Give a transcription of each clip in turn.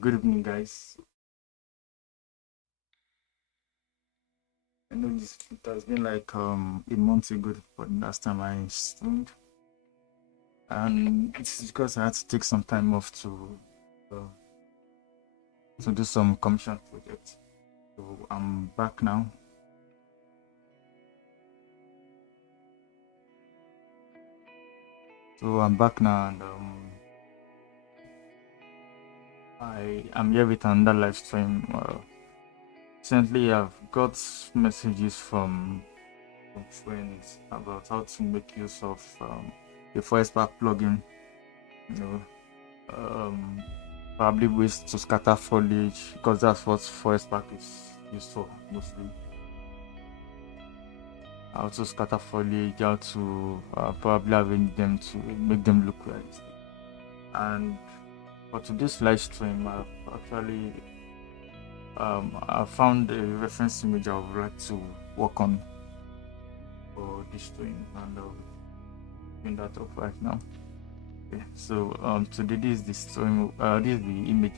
Good evening, guys. I know it has been like a month ago for the last time I streamed, and it's because I had to take some time off to do some commission projects. So I'm back now. And I am here with another live stream. Recently, I've got messages from friends about how to make use of the Forest Park plugin. Probably ways to scatter foliage, because that's what Forest Park is used for mostly. How to scatter foliage, how to probably arrange them to make them look right. And for today's live stream, I've actually I found a reference image I would like to work on for this stream, and I'll bring that up right now. Okay, so today this is the story. This is the image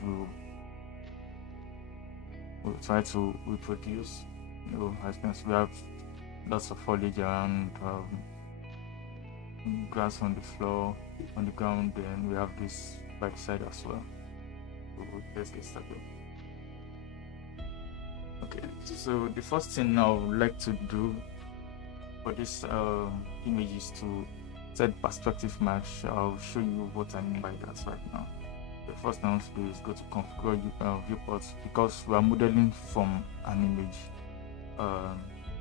we'll try to reproduce. As you can see, we have lots of foliage around, grass on the floor, on the ground. Then we have this back side as well. So let's get started. Okay, so the first thing I would like to do for this image is to set perspective match. I'll show you what I mean by that right now. The first thing I want to do is go to configure viewports, because we are modeling from an image.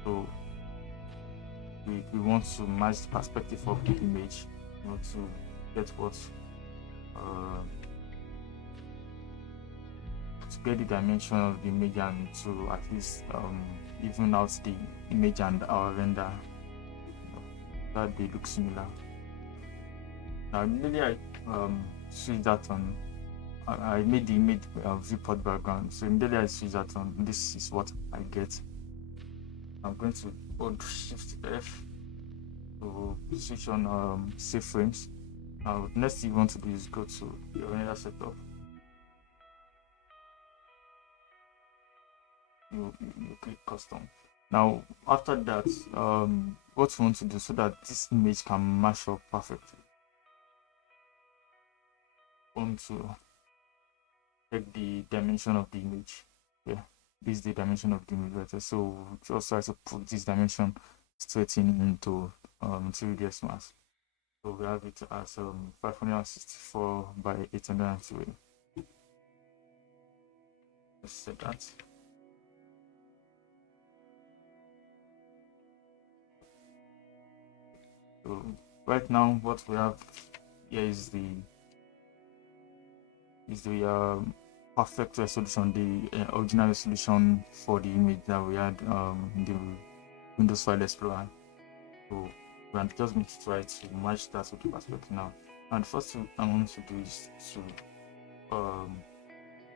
So we want to match the perspective of the image, to get what to get the dimension of the image, and to at least even out the image and our render, that they look similar. Now immediately I switch that on. I made the image viewport background, so immediately I switch that on. This is what I get. I'm going to hold Shift F to switch on save frames. Now next thing you want to do is go to your render setup. You click custom. Now after that, what you want to do so that this image can match up perfectly, want to check the dimension of the image. Yeah, this is the dimension of the image right. So just try to put this dimension straight into 3DSMAX. So we have it as 564 by 803. Let's set that. So right now what we have here is the perfect resolution, the original resolution for the image that we had in the Windows File Explorer. So we are just going to try to match that with the perspective now. And the first thing I want to do is to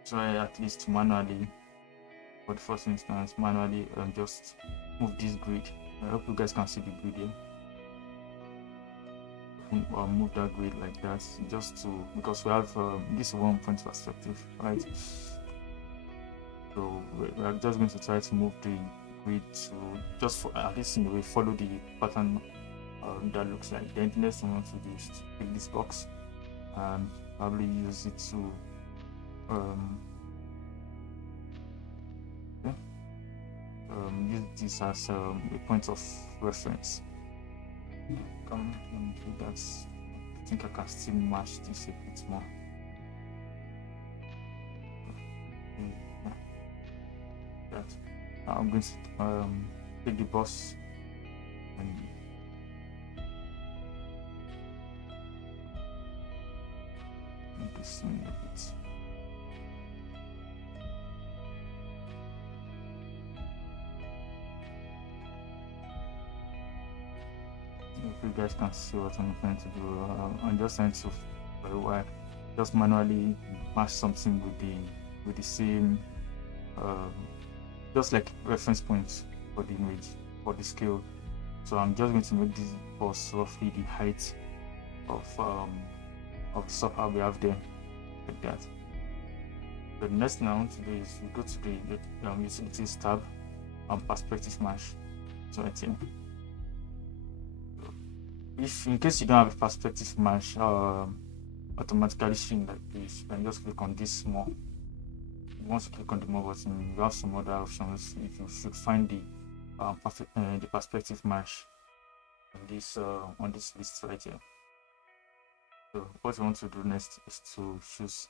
try at least manually, for the first instance, manually just move this grid. I hope you guys can see the grid here. Move that grid like that, just to, because we have this 1 point perspective, right? So we are just going to try to move the grid to just at least in a way follow the pattern that looks like. The next thing I want to do is to take this box and probably use it to use this as a point of reference. Come and do that. I think I can still match this a bit more. That. Now I'm going to take the bus and make this in a bit. If you guys can see what I'm trying to do, I'm just trying to, for a while, just manually match something with the same, just like reference points for the image, for the scale. So I'm just going to make this bus roughly the height of the software we have there, like that. The next thing I want to do is we go to the utilities tab and perspective match. So right here. If in case you don't have a perspective match automatically showing like this, you can just click on this small. Once you click on the more button, you have some other options. If you should find the perspective match on this list right here. So what you want to do next is to choose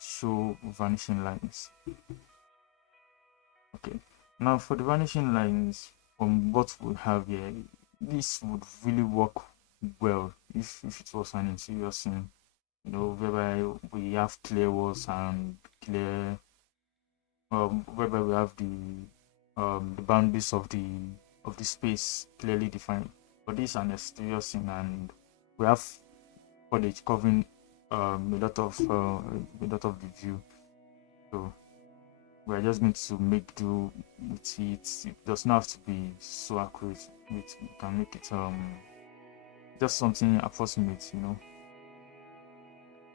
show vanishing lines. Okay, now for the vanishing lines, from what we have here, this would really work well if it was an interior scene, whereby we have clear walls and clear whereby we have the boundaries of the space clearly defined. But this is an exterior scene and we have foliage covering a lot of the view. So we're just going to make do with it. It does not have to be so accurate. We can make it just something approximate,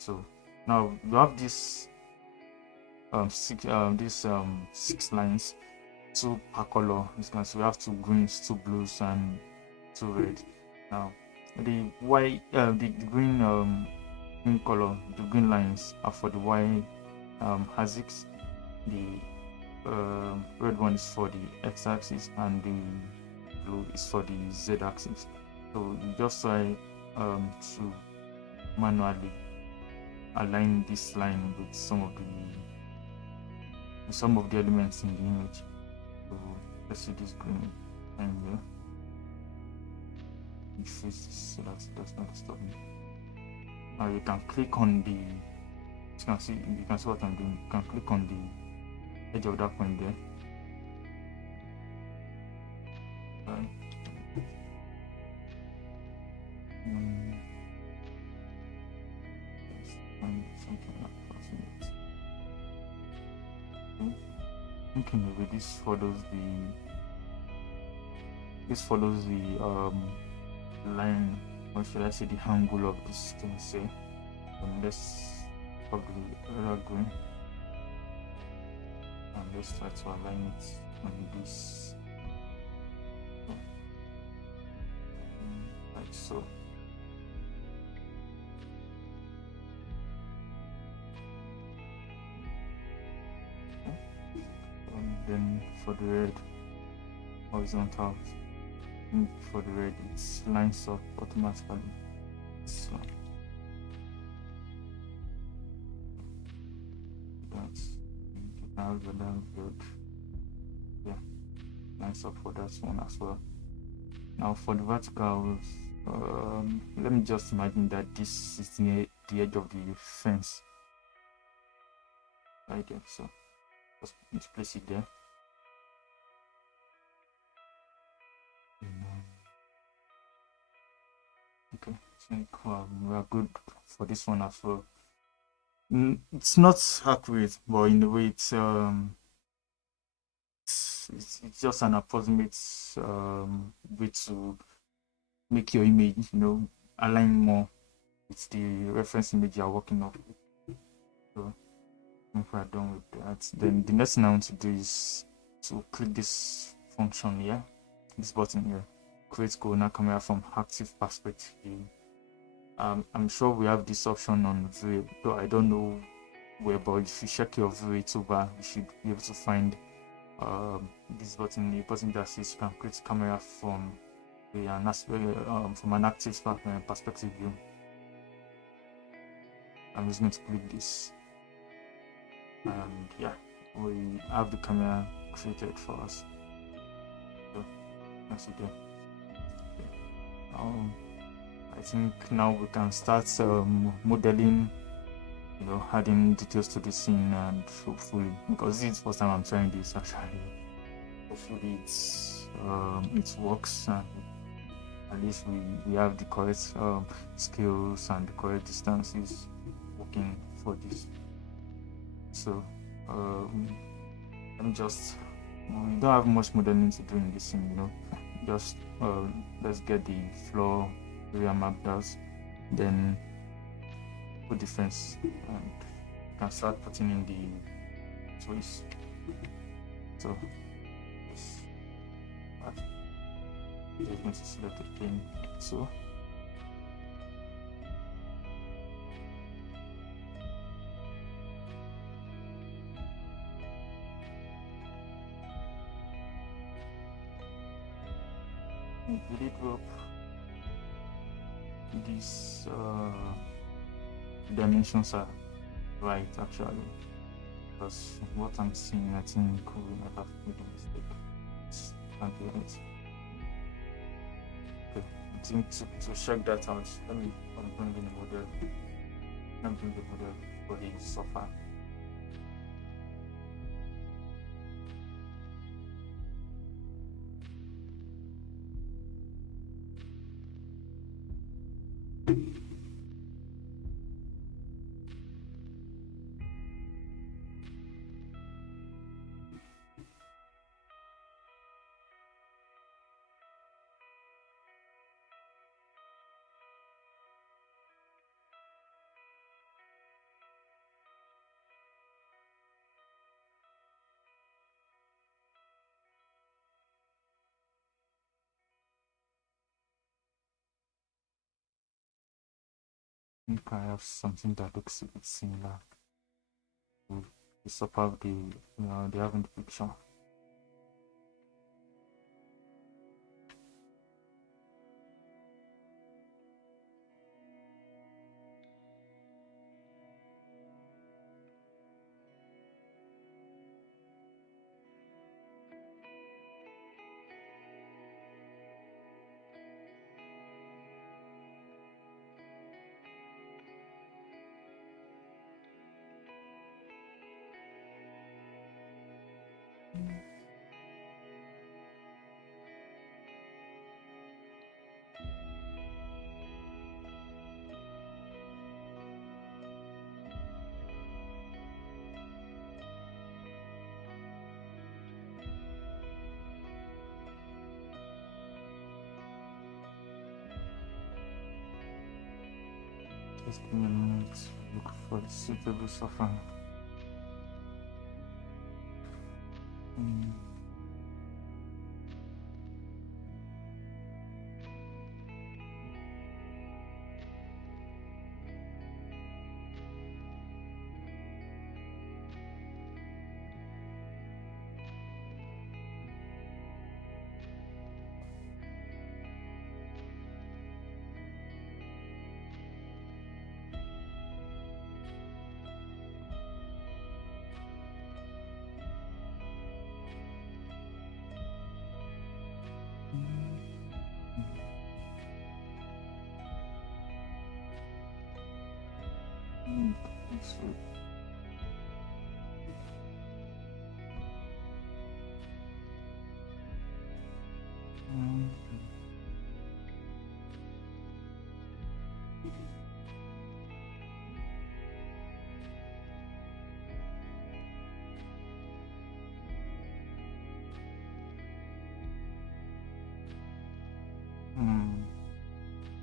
So now you have this six lines, two per color. So we have two greens, two blues, and two red. Now the white, the green color, the green lines are for the y axis. The red one is for the x-axis, and the blue is for the z-axis. So you just try to manually align this line with some of the elements in the image. So let's see this green line here. You freeze this so that it does not disturb me. Now you can click on the. You can see what I'm doing. You can click on the edge of that point there. Okay, maybe this follows the line, or should I say the angle of this thing, say. Let's probably green, and let's try to align it on this, like so. And then for the red, horizontal, for the red it lines up automatically. So that's good. Yeah, lines up for that one as well. Now for the verticals, let me just imagine that this is near the edge of the fence right there. So just place it there. Okay, I think we are good for this one as well. It's not accurate, but in a way it's just an approximate way to make your image, align more with the reference image you are working on. So if we are done with that, then the next thing I want to do is to click this function here, this button here, create corner camera from active perspective view. I'm sure we have this option on view, though I don't know where, but if you check your view toolbar, you should be able to find this button, the button that says you can create camera from an active perspective view. I'm just going to click this, and yeah, we have the camera created for us. So that's it there. I think now we can start modeling, adding details to the scene, and hopefully, because this is the first time I'm trying this actually, hopefully it works, and at least we have the correct skills and the correct distances working for this. So let me just, we don't have much modeling to do in this scene, just let's get the floor area mapped out, then put the fence, and you can start putting in the twists. So just going to select the plane, so really drop these dimensions are right actually, because what I'm seeing, I think we might have made a mistake. Can't be it. Okay, I think to check that out, let me bring in the model. Let me bring the model for the sofa. think I have something that looks a bit similar to the suburb they have in the picture. Just give me a minute to look for the suitable sofa.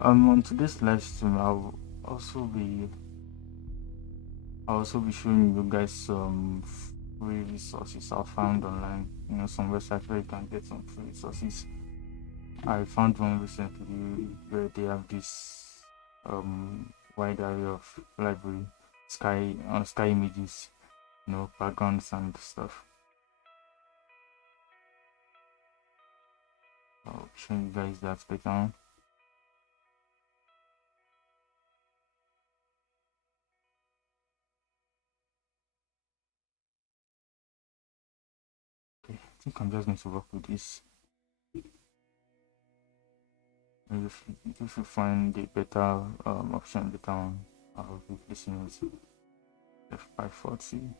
On today's live stream, I'll also be showing you guys some free resources I found online. Some websites where you can get some free resources. I found one recently where they have this wide array of library, sky images, backgrounds and stuff. I'll show you guys that later on. Okay, I think I'm just going to work with this. If you find a better option later on, I'll be placing with F540.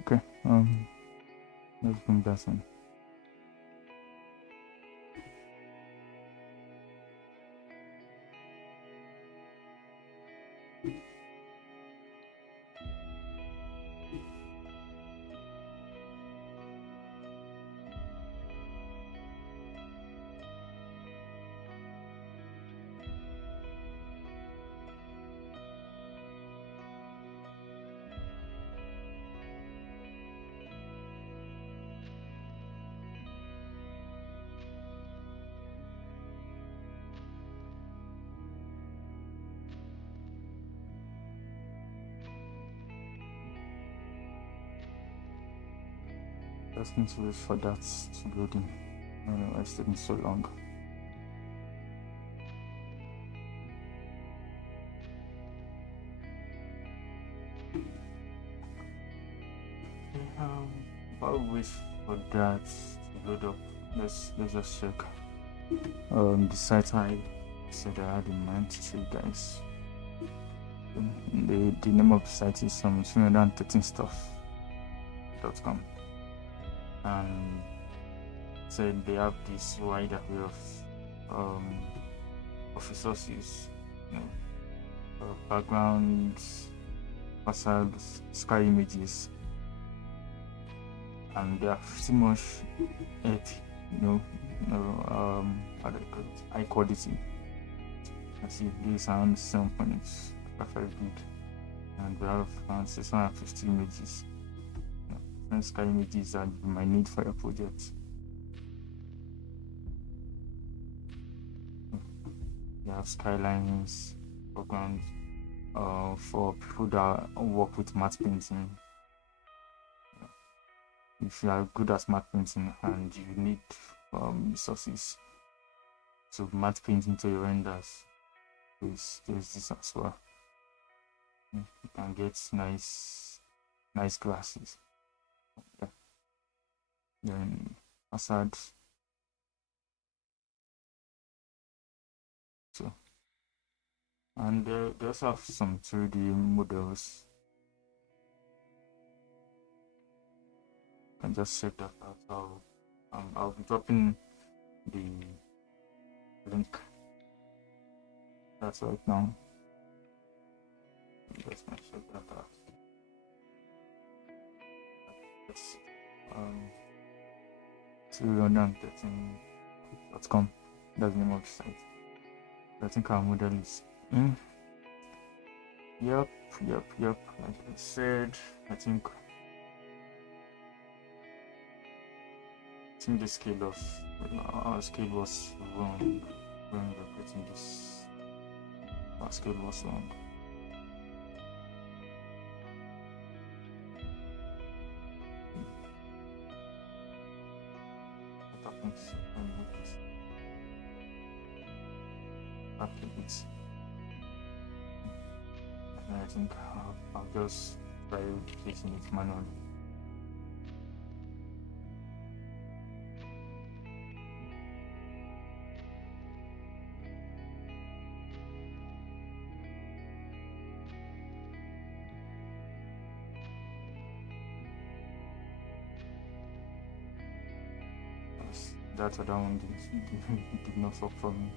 Okay, let's bring that in. Just need to wait for that to load in. I don't know why it's taking so long. While we wait for that to load up, let's just check the site I said I had in mind to show you guys. The name of the site is 313stuff.com, and said they have this wide array of resources, backgrounds, facades, sky images, and they are pretty much high quality. I see this around 7 points, very good. And we have around 650 images. Different sky images that you might need for your project. You have skylines, backgrounds for people that work with matte painting. If you are good at matte painting and you need resources to matte paint into your renders, there's this as well. You can get nice glasses. Yeah. Then facades. So, and they also have some 3D models. You can just check that out. I'll be dropping the link. That's right now. Let's check that out. It's 313.com. That's the name of the site. I think our model is Yep. Like I said, I think the scale of our scale was wrong when we were putting this. Our scale was wrong. What happens when we make this? After it. And I think I'll just try placing it manually. That other one did not work for me.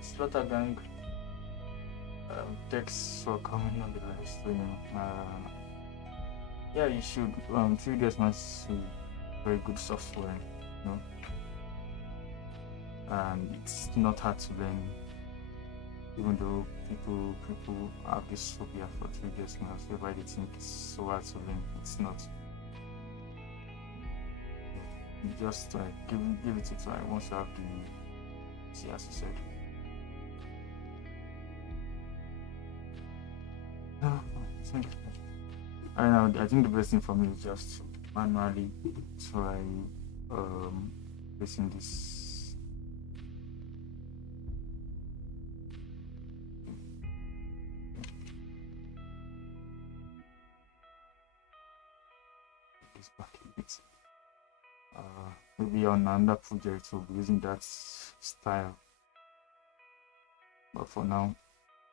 Slaughtergang, thanks for coming on the live stream. Yeah, you should. 3DSMAX is very good software, you know, and it's not hard to learn. Even though people have this phobia for 3DSMAX, whereby they think it's so hard to learn, it's not. You just give it a try once you have the see, as you said. I think the best thing for me is just manually try placing this. This back a bit. Maybe on another project we'll be using that style, but for now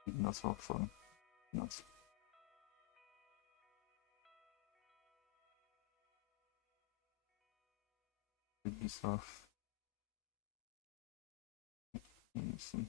it did not work for me. Not. Take this off. Let me see.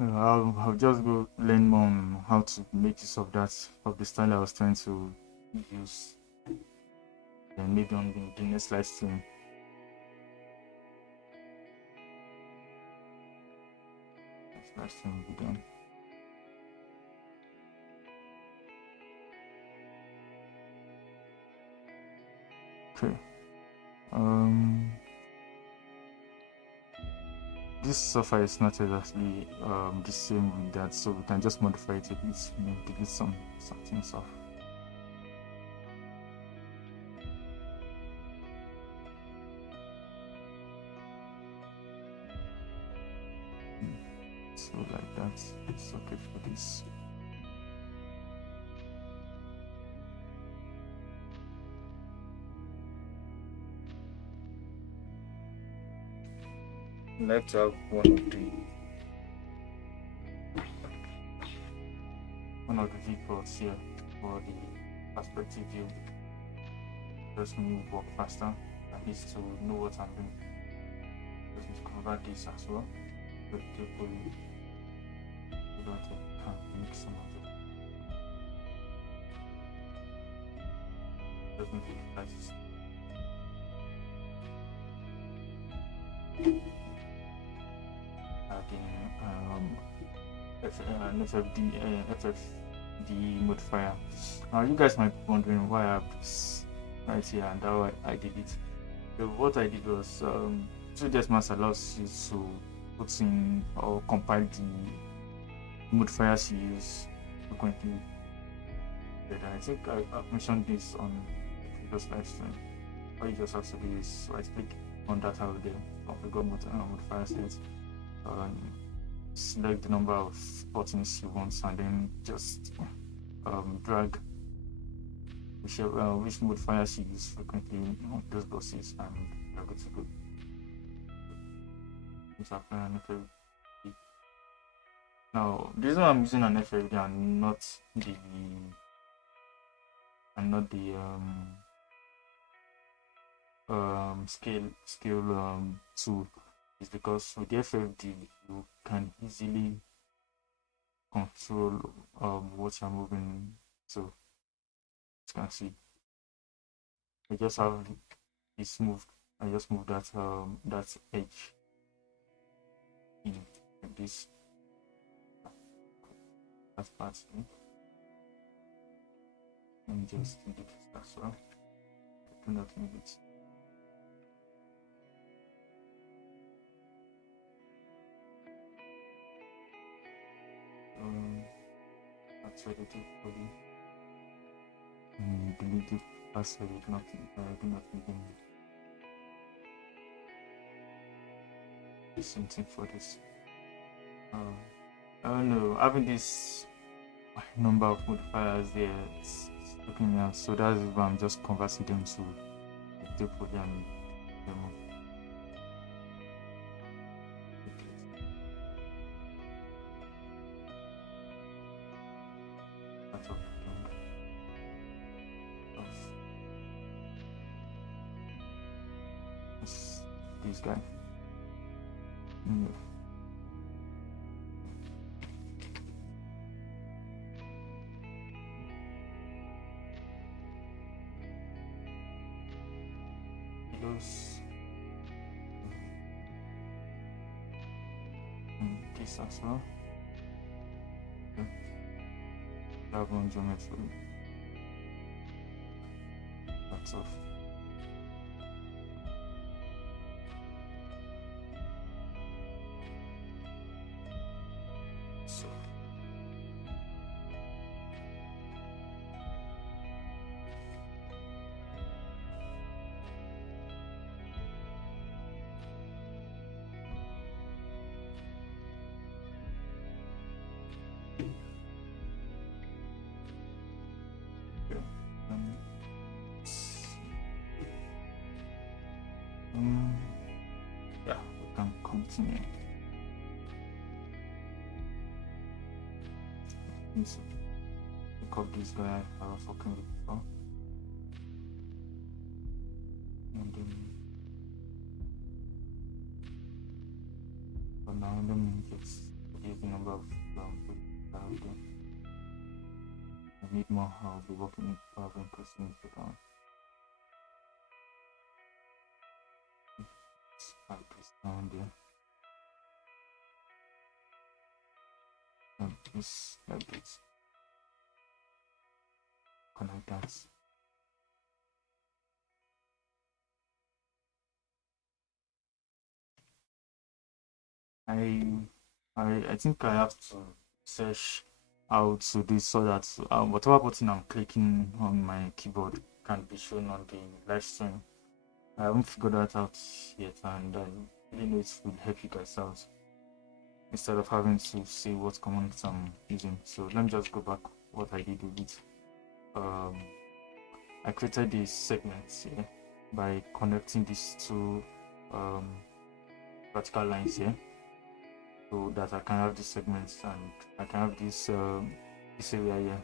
I'll just go learn more on how to make use of the style I was trying to use. And maybe on the next live stream. Next live stream will be done. Okay. This software is not exactly the same with that, so we can just modify it a bit, delete some things off. So like that, it's okay for this. I'd like to have one of the viewports here for the perspective view. Just me work faster, at least to know what I'm doing. over this as well. Beautifully. So that I can make some of it. Just make it fast. Adding FFD modifier. Now you guys might be wondering why I have this right here and how I did it. So what I did was 3DSMAX allows you to put in or compile the modifiers you use frequently. And I think I've mentioned this on the previous live stream. All you just have to do is right click on that arrow there, configure modifier set, select the number of buttons you want, and then just drag which modifiers you use frequently on those buses, and you're good to go. Now, the reason I'm using an FFD and not the scale tool is because with the FFD you can easily control what you're moving. So you can see I just have this moved. I just moved that edge in like this. That's part and just do this as well. Do not move it. That's ready to for you. Delete the password. Do not begin. Same thing for this. I don't know. Having this number of modifiers there, it's looking me out. So that's why I'm just converting them to the poly and demo. This guy. This as well. Okay. That one geometry. That's off. So yeah, we can continue. So, pick up this guy I was working with before, and then for now let me just give the number of I need more. I'll be working with power and pressing it down. Add this down there. And this like this. Connect that. I think I have to search how to do so that whatever button I'm clicking on my keyboard can be shown on the live stream. I haven't figured that out yet, and I really know it will help you guys out instead of having to see what commands I'm using. So let me just go back what I did with it. I created these segments here by connecting these two vertical lines here, so that I can have these segments and I can have this area here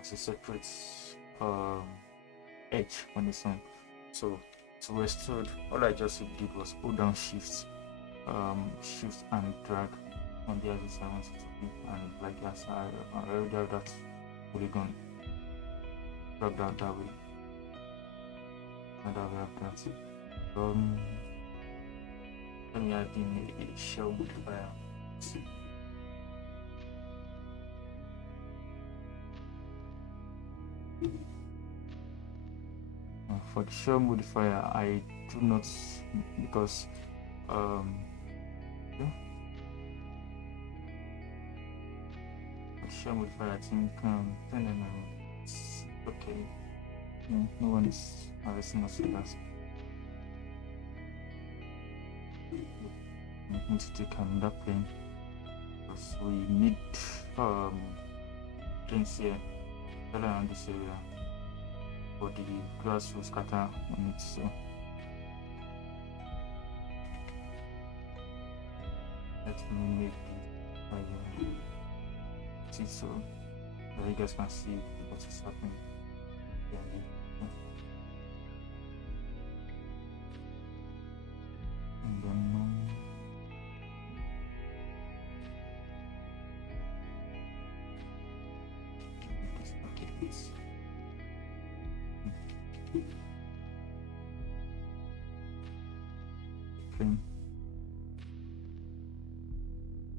as a separate edge on its own. So to extrude, all I just did was hold down shift shift and drag on the axis I want it to be, and like yes, I already have that polygon. Drag that way, and that way have that. Let me add in a shell modifier. For the shell modifier, I do not, because yeah. Shell modifier, I think 10 mm. It's okay. No one is harvesting us with that. We need to take another plane because we need planes here all around this area for the grass will scatter on it. So let me make it so that you guys can see what is happening. And then this packet is plane.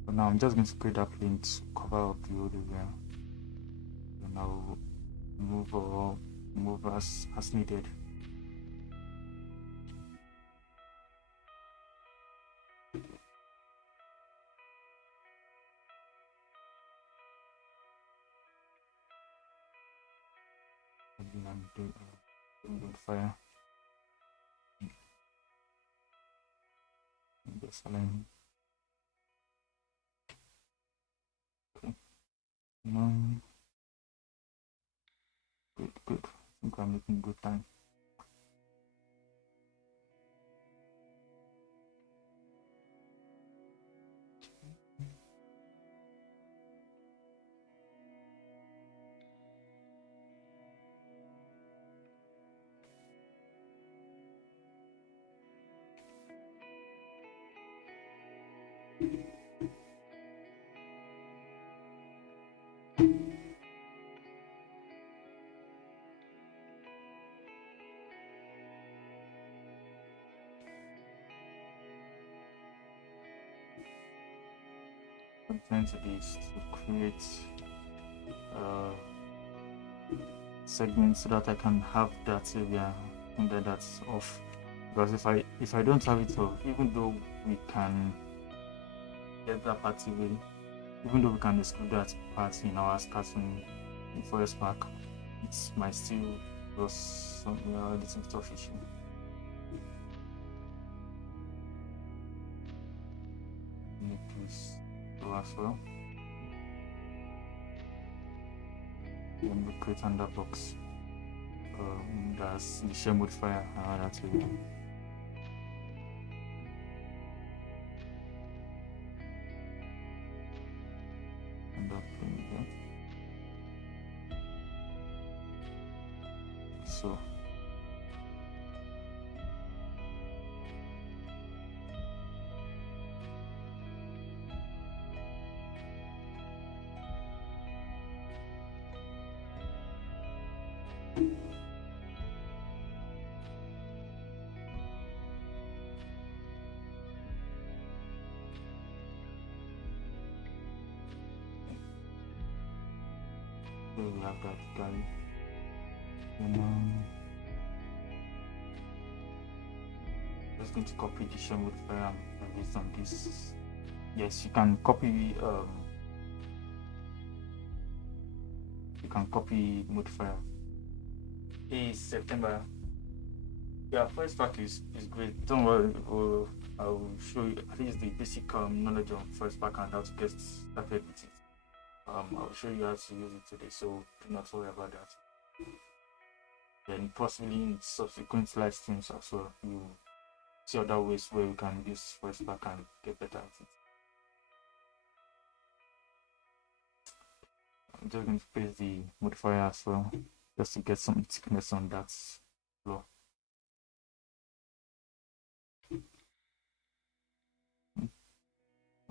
But now I'm just going to create that plane to cover up the whole area. And I'll move as needed. And do fire. And just align. Okay. Good. I think I'm making good time. I'm trying to do is to create segments so that I can have that area under that's off. Because if I don't have it off, even though we can get that part away, even though we can exclude that part in our scattering in forest park, it might still cause some little bit of issue. Make this go as well. Then we create another box. That's the shell modifier that area. And that thing here. So there we have that guy. And just going to copy the shell modifier and based on this. Yes, you can copy modifier. Hey, September. Yeah, first pack is great. Don't worry, I will show you at least the basic knowledge of first pack and how to get started with it. I'll show you how to use it today, so do not worry about that. Then possibly in subsequent live streams as well, you see other ways where we can use first pack and get better at it. I'm just going to paste the modifier as well, just to get some thickness on that floor.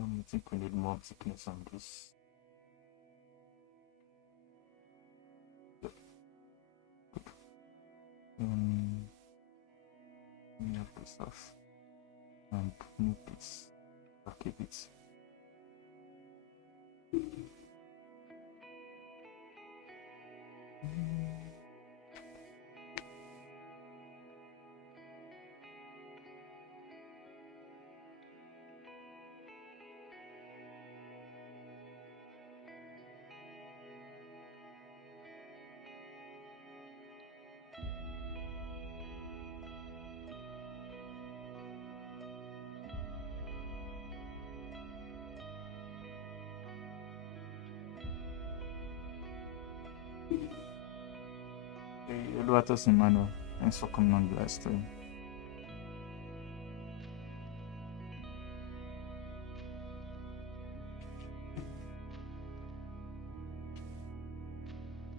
I think we need more thickness on this. Move this off and move this back a bit. Eduardo Simano, thanks for coming on the live stream.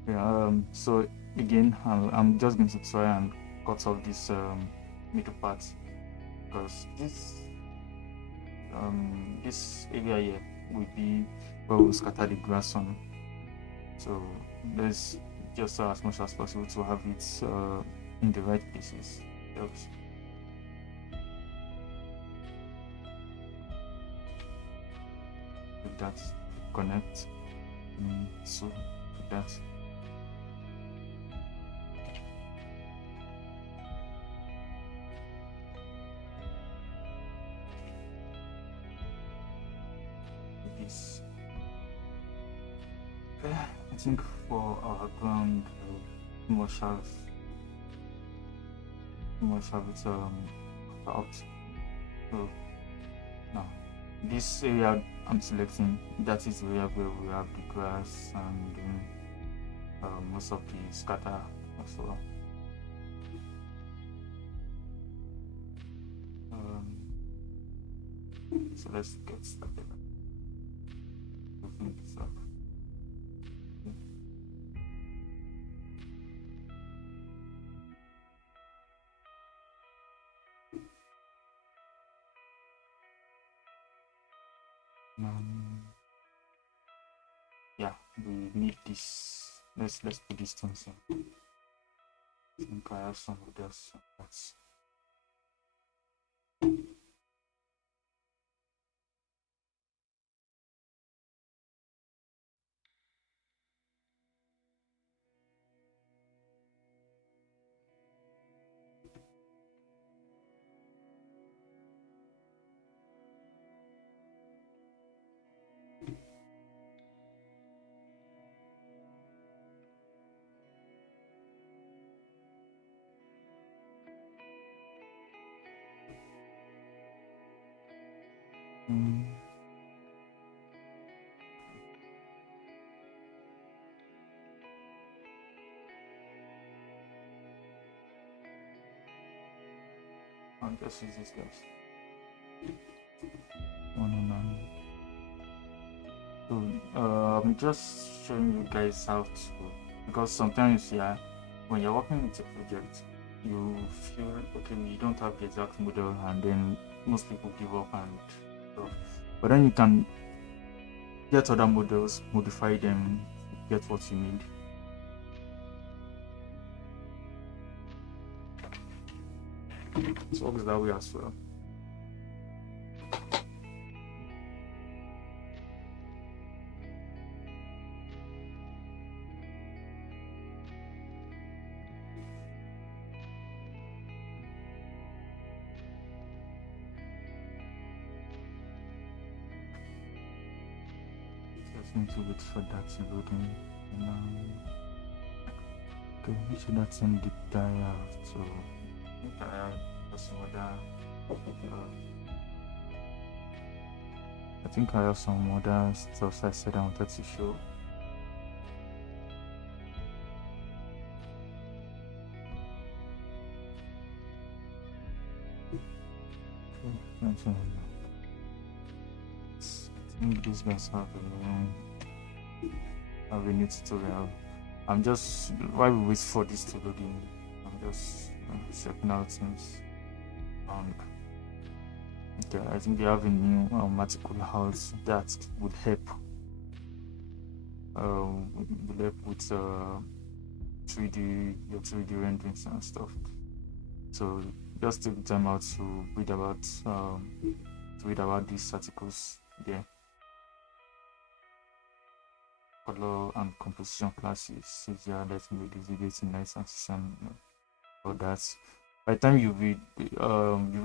Yeah, so again, I'm just going to try and cut off this middle part, because this area here will be where we'll scatter the grass on. So let's just as much as possible to have it in the right places. Helps. With that, connect. So with that. This. I think for our ground, we must have it out. So now this area I'm selecting, that is the area where we have the grass and most of the scatter as well. So let's get started. Open this up. Yeah, we need this. Let's put this down. I think I have some of this. That's I'll just use this guys. 109. So I'm just showing you guys how to, because sometimes when you're working with a project, you feel okay, you don't have the exact model, and then most people give up and stuff. But then you can get other models, modify them, get what you need. It works that way as well. Just need to wait for that to load in. Okay, make sure that's in the dial. So I think I have some other stuff I said I wanted to show. I think these guys have a new tutorial. I'm just, while we wait for this to load in, I'm just checking out things. And I think they have a new article house that would help with 3D your 3D renderings and stuff. So just take time out to read about these articles there. Color and composition classes, CGI, let's make this video nice and all that. By the time you read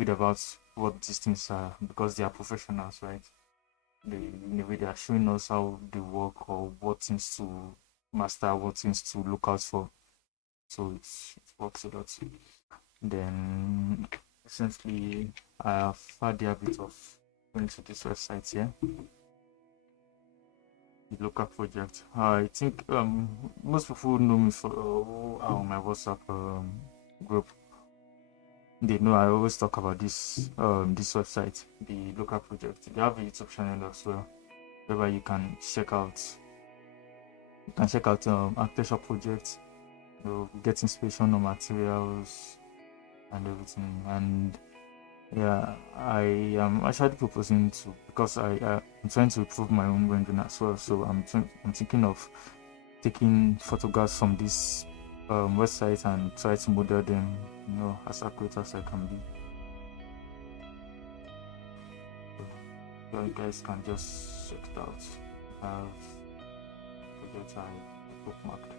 about what these things are, because they are professionals, right? They are showing us how they work or what things to master, what things to look out for. So it works a lot. Then recently I have had the habit of going to this website here, the local project. I think most people know me for on my WhatsApp group. They know I always talk about this website, the local project. They have a YouTube channel as well, where you can check out architecture projects, get inspiration on materials and everything. And yeah, I am actually proposing to, because I'm trying to improve my own rendering as well. So I'm thinking of taking photographs from this website and try to model them, as accurate as I can be. So you guys can just check it out. I have projects I bookmarked.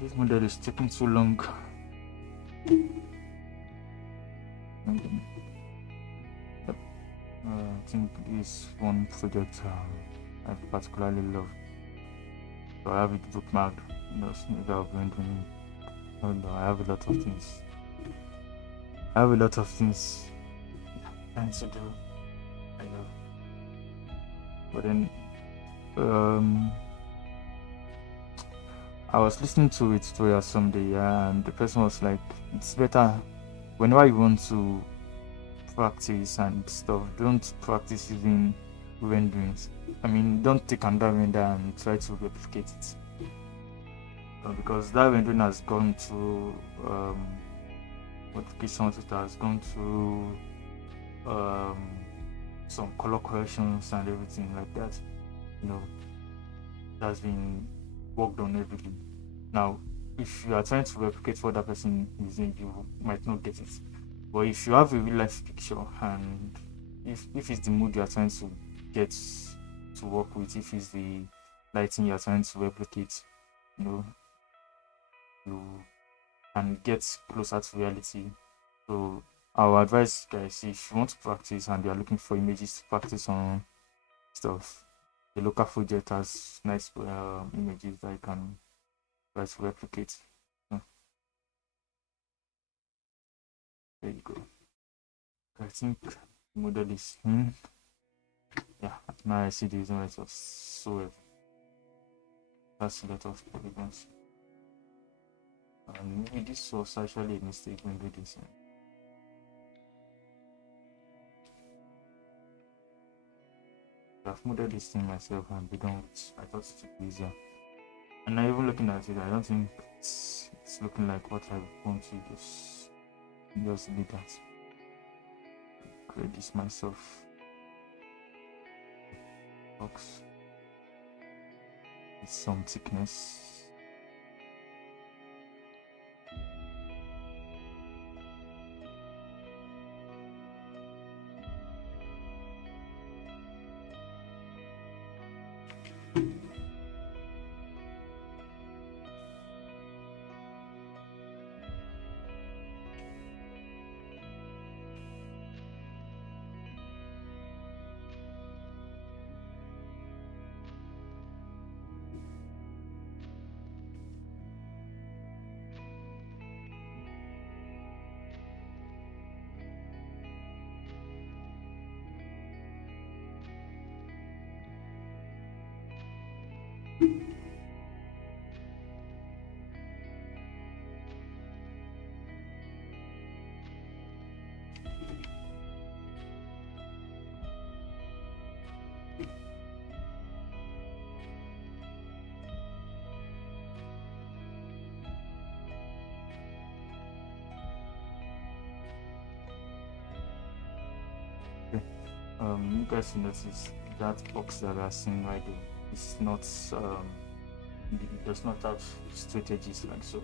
This model is taking too long. I think this one project I particularly love. So I have it bookmarked. Maybe I'll be doing. No, I have a lot of things. Trying to do. I know. But then, I was listening to a tutorial someday, and the person was like, "It's better whenever you want to practice and stuff, don't practice using renderings. I mean, don't take another render and try to replicate it, because that rendering has gone through modifications. It has gone through some color corrections and everything like that. It has been worked on heavily. Now, if you are trying to replicate what that person is using, you might not get it. But if you have a real life picture, and if it's the mood you are trying to get to work with, if it's the lighting you are trying to replicate, you can get closer to reality. So our advice, guys, if you want to practice and you are looking for images to practice on stuff, the local project has nice images that you can try to replicate. There you go. I think the model is in. Yeah, now I see the reason why it was so heavy. That's a lot of polygons. And maybe this was actually a mistake when we did this. I've modeled this thing myself and be done with. I thought it would be easier. And now even looking at it, I don't think it's looking like what I want to just do that. Create this myself. Box with some thickness. You guys will notice that box that we are seeing right there is not it does not have straight edges like so.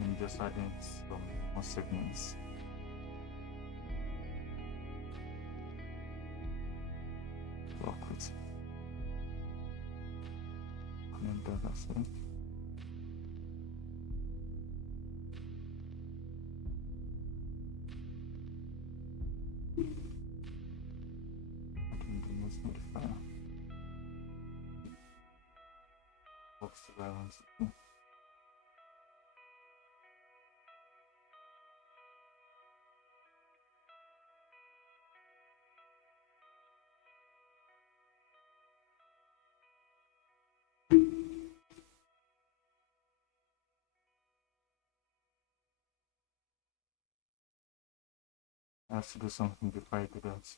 I'm just adding some more segments. Work with. And that's it. Modifier. Box to balance. I have to do something before I do that.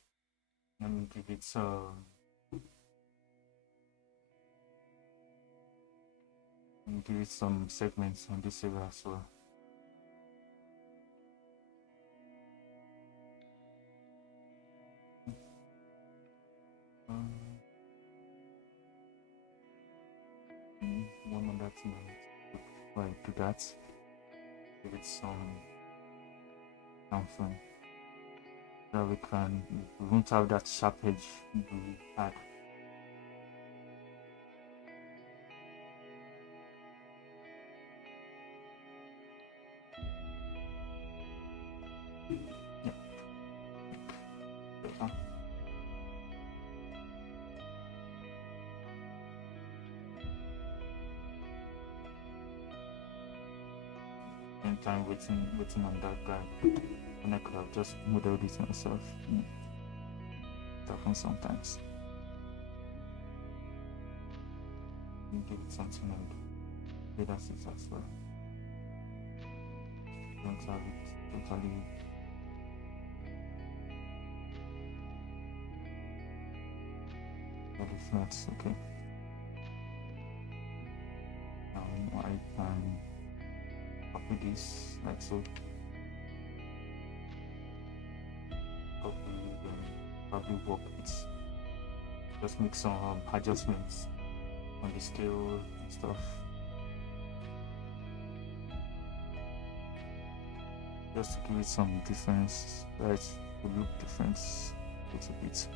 Let me give it some segments on this area as well. One on that minute before I do that. Give it some something that we won't have that sharp edge we had. Yeah. Better. And time waiting on that guy, and I could have just modeled it myself. It happens sometimes. You give it something and that's it as well. Don't have it totally. But if not, okay. Now I can copy this like so. Copy and probably work it. Just make some adjustments on the scale and stuff. Just to give it some difference, right? The look difference a little bit.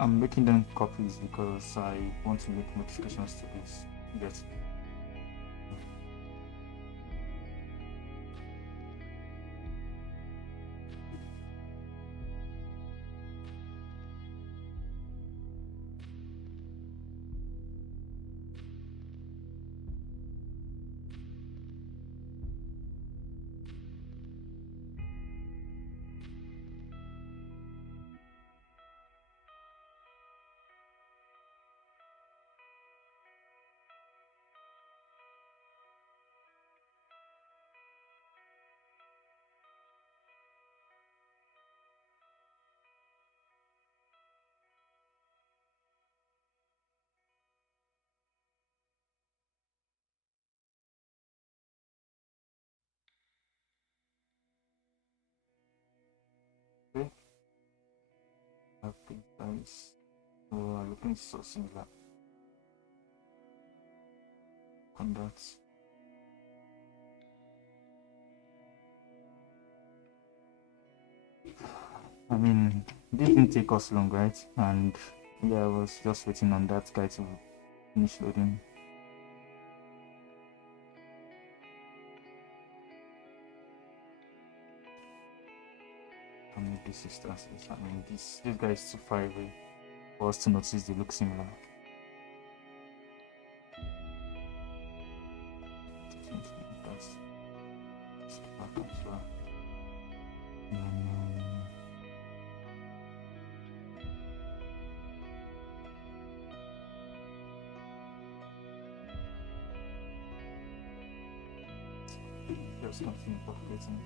I'm making them copies because I want to make modifications to this. Yes. Okay. I think guys are looking so similar on that. I mean, this didn't take us long, right? And yeah, I was just waiting on that guy to finish loading. How many distances? I mean, this guy is too far away for us to notice they look similar. That's back as well. Just continue populating.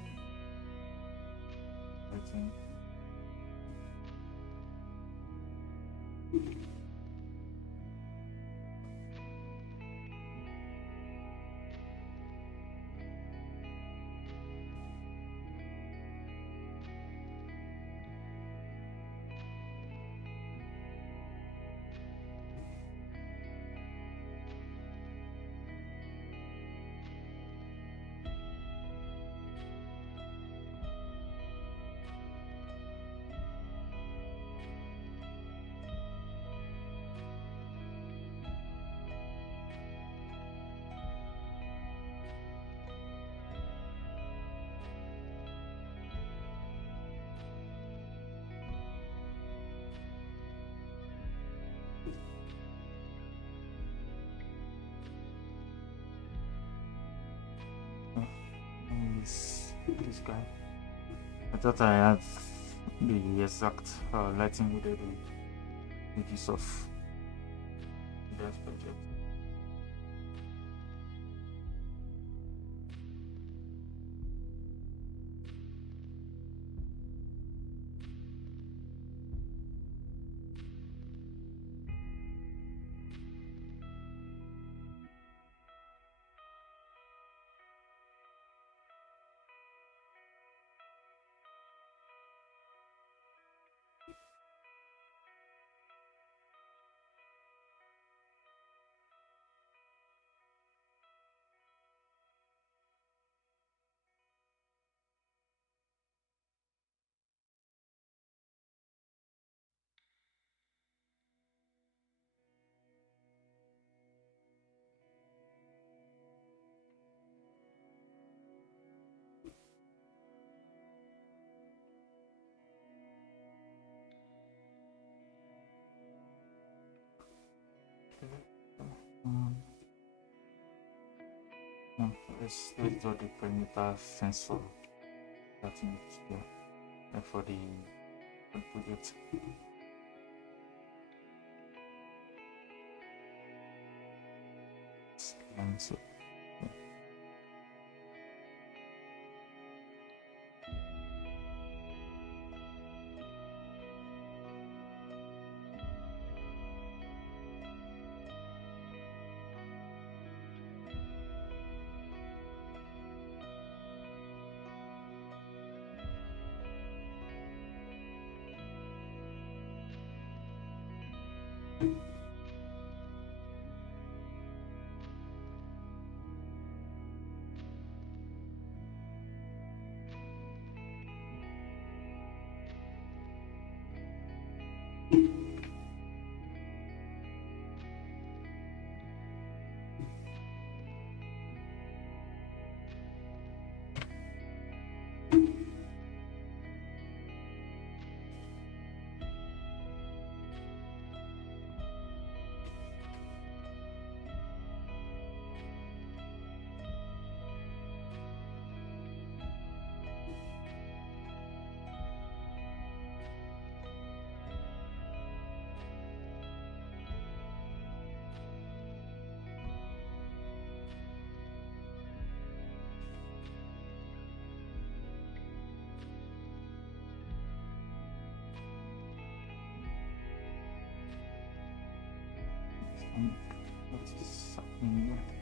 This guy. I thought I had the exact lighting needed with use of this project. Mm. Let's draw the perimeter sensor that needs here for the project. And so what is happening here?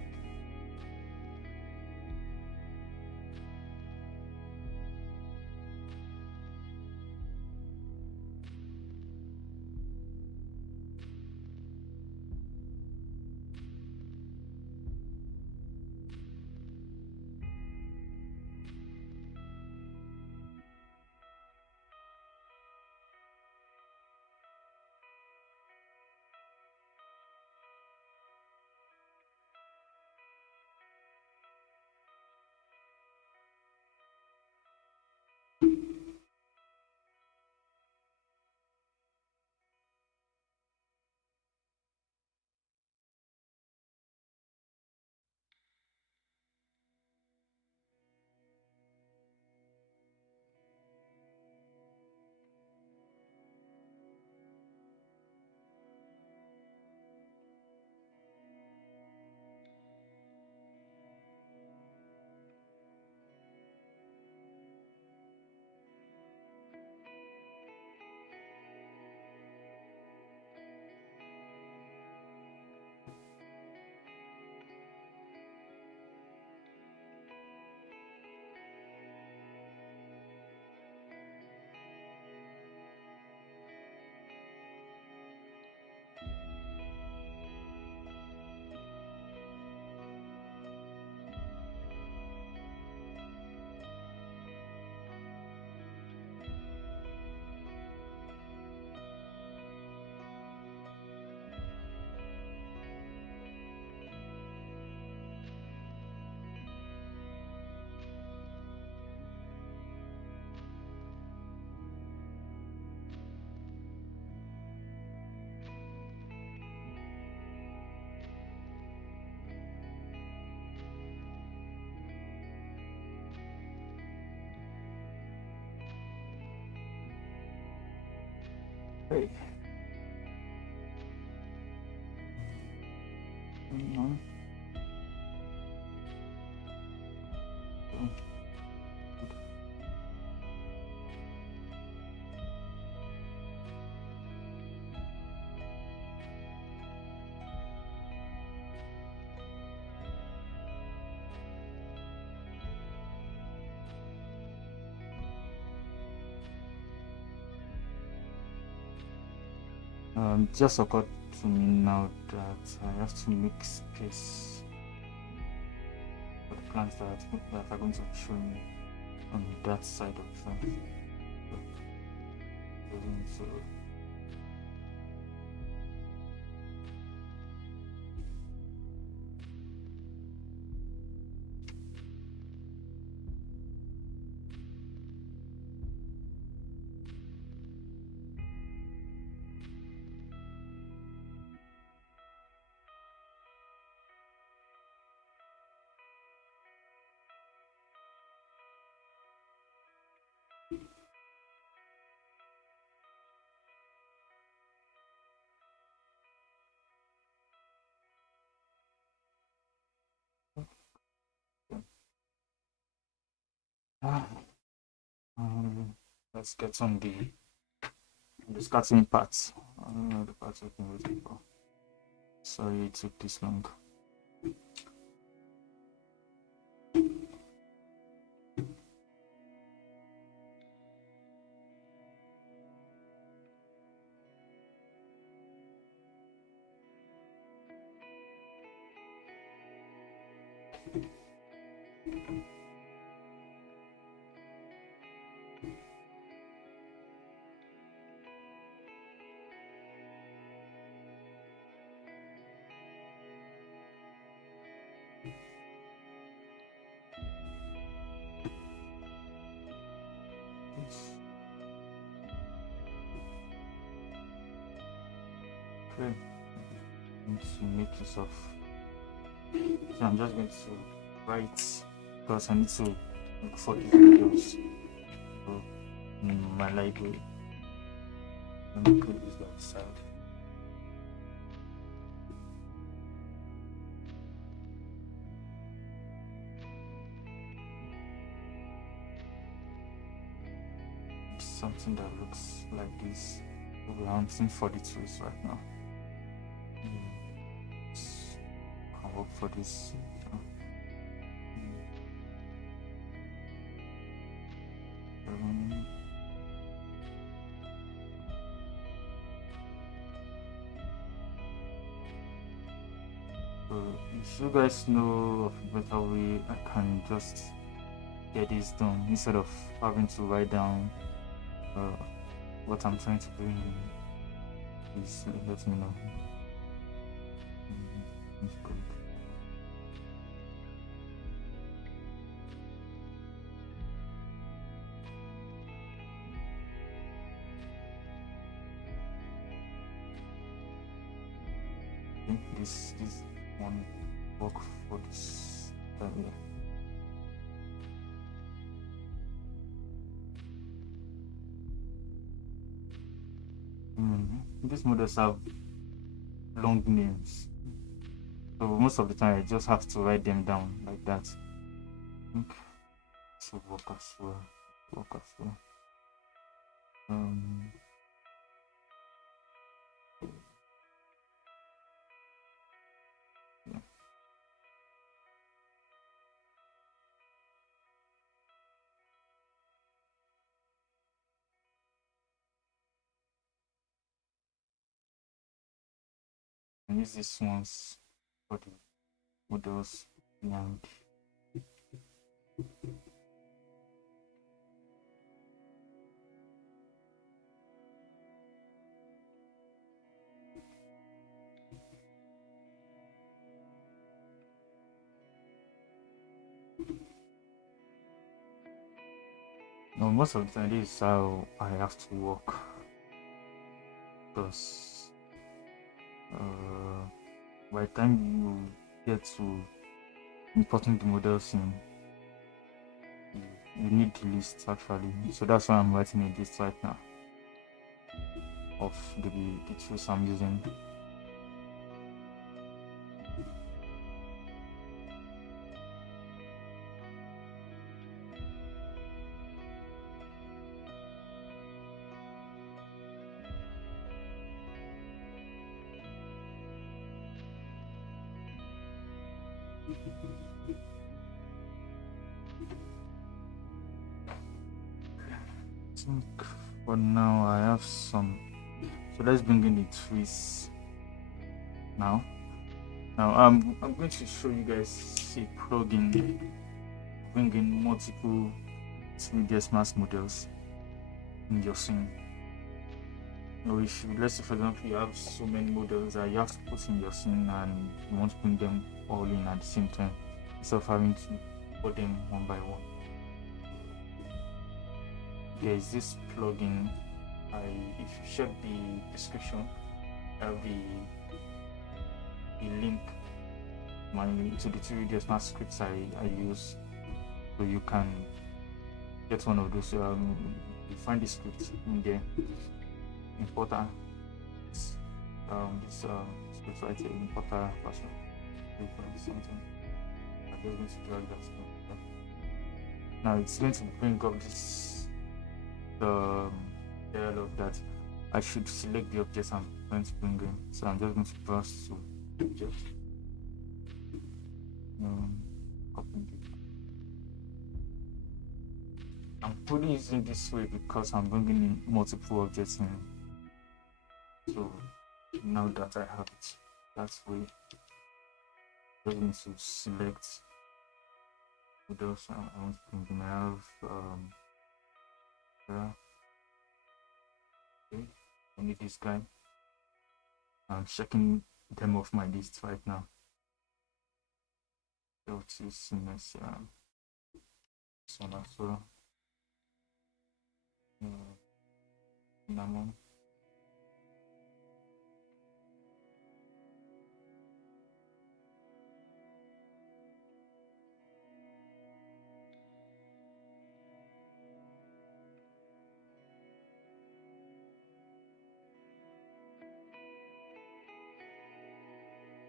Hey. Mm-hmm. Just occurred to me now that I have to make space for the plants that are going to be showing on that side of the fence. So, let's get on the starting parts. I don't know the parts I've been waiting for. Sorry it took this long. Okay, I'm going to make use of. So I'm just going to write because I need to look for the videos in my library. Let me put this aside. Something that looks like this. Around 42s right now. I'll work for this. If you guys know of a better way, I can just get this done instead of having to write down what I'm trying to do. Please let me know. I think this one work for this area. These models have long names, so most of the time I just have to write them down like that. Okay. So work as well. Yeah. I use these ones for the models behind. No, most of the time this is how I have to work, because by the time you get to importing the models in, you need the list actually, so that's why I'm writing a list right now. of the tools I'm using. I think for now I have some. So let's bring in the trees now. Now I'm going to show you guys a plugin bringing multiple 3DSMAX models in your scene. Now if you, let's say for example you have so many models that you have to put in your scene and you want to bring them all in at the same time instead of having to put them one by one. There is this plugin. If you check the description, I have the link to the 3DSMAX scripts I use, so you can get one of those. You find the script in there. Importer. This script right here, importer version. Something. I'm just going to drag that. Now it's going to bring up this dialog that I should select the objects I'm going to bring in. So I'm just going to browse to object. I'm probably using this way because I'm bringing in multiple objects in. So now that I have it that way, I'm going to select what else I want to bring in. I have okay, I need this guy. I'm checking them off my list right now. Go to CMS, this one as well. Cinnamon.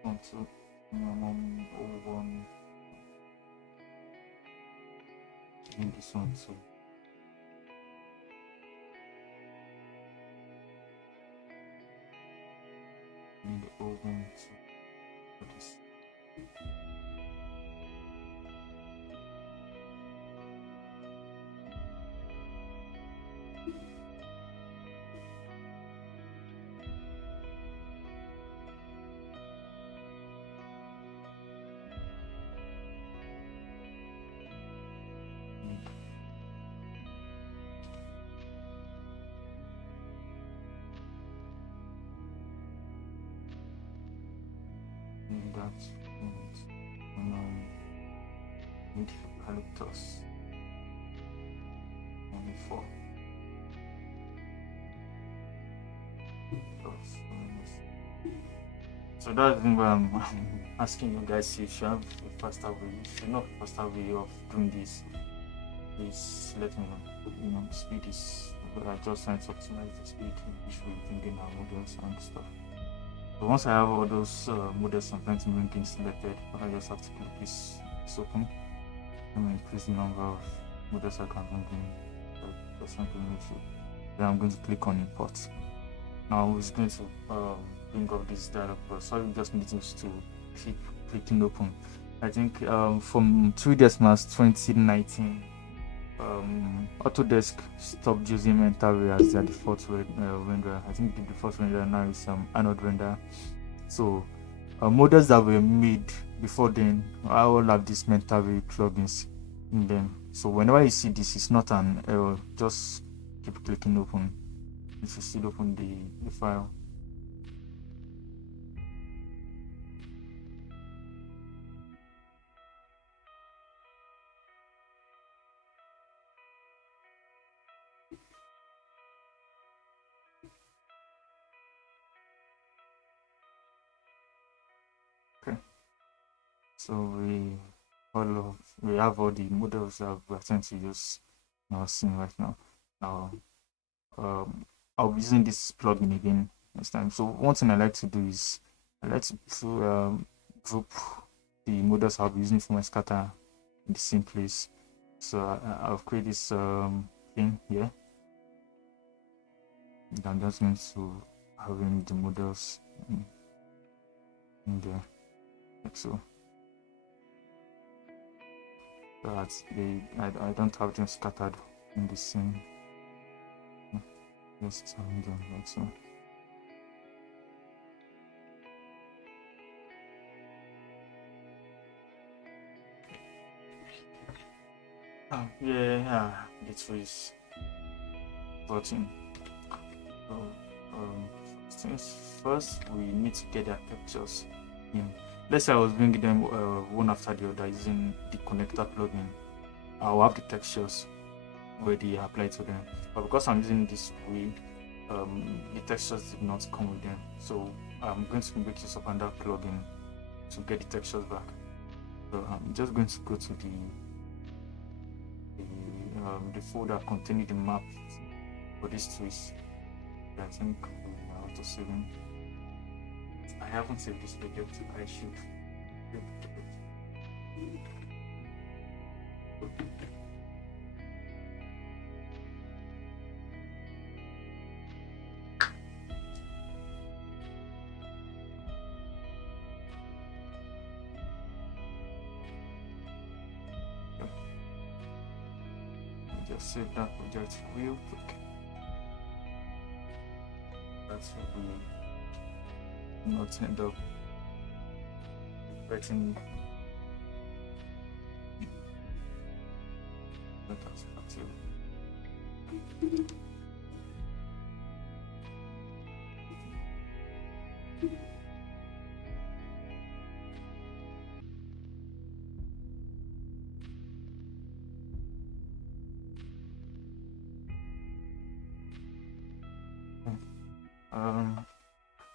Onto cinnamon 01. And this one too. Need the oven for this. That need eucalyptus. Only 4. So that's why I'm asking you guys if you have a faster way. If you know a faster way of doing this, please let me know. Speed is. I just trying to optimize the speed in which we bring in our models and stuff. So once I have all those models I'm trying to bring in selected, I just have to click this open. I'm going to increase the number of models I can bring in. Just simply make sure. Then I'm going to click on import. Now it's going to bring up this dialog box. So you just need to keep clicking open. I think from 3DSMAX 2019, Autodesk stopped using mental as their default renderer. I think the default renderer now is Anode render. So models that were made before then, I all have these mental plugins in them. So whenever you see this, it's not an error. Just keep clicking open. If you still open the file. Okay. So we have all the models that we're trying to use in our scene right now. Now I'll be using this plugin again next time. So one thing I like to do is I like to group the models I'll be using for my scatter in the same place. So I'll create this thing here. And I'm just going to having the models in there, like so. That I don't have them scattered in the same. Just having them like so. Yeah, the tree is rotten. So since first we need to get their textures in. Let's say I was bringing them one after the other using the connector plugin. I'll have the textures already applied to them, but because I'm using this way, the textures did not come with them. So I'm going to make use of another plugin to get the textures back. So I'm just going to go to the folder containing the map for this twist. I think I have to save them. I haven't saved this project. I should. Just save that project real quick. That's how we not end up writing that as active.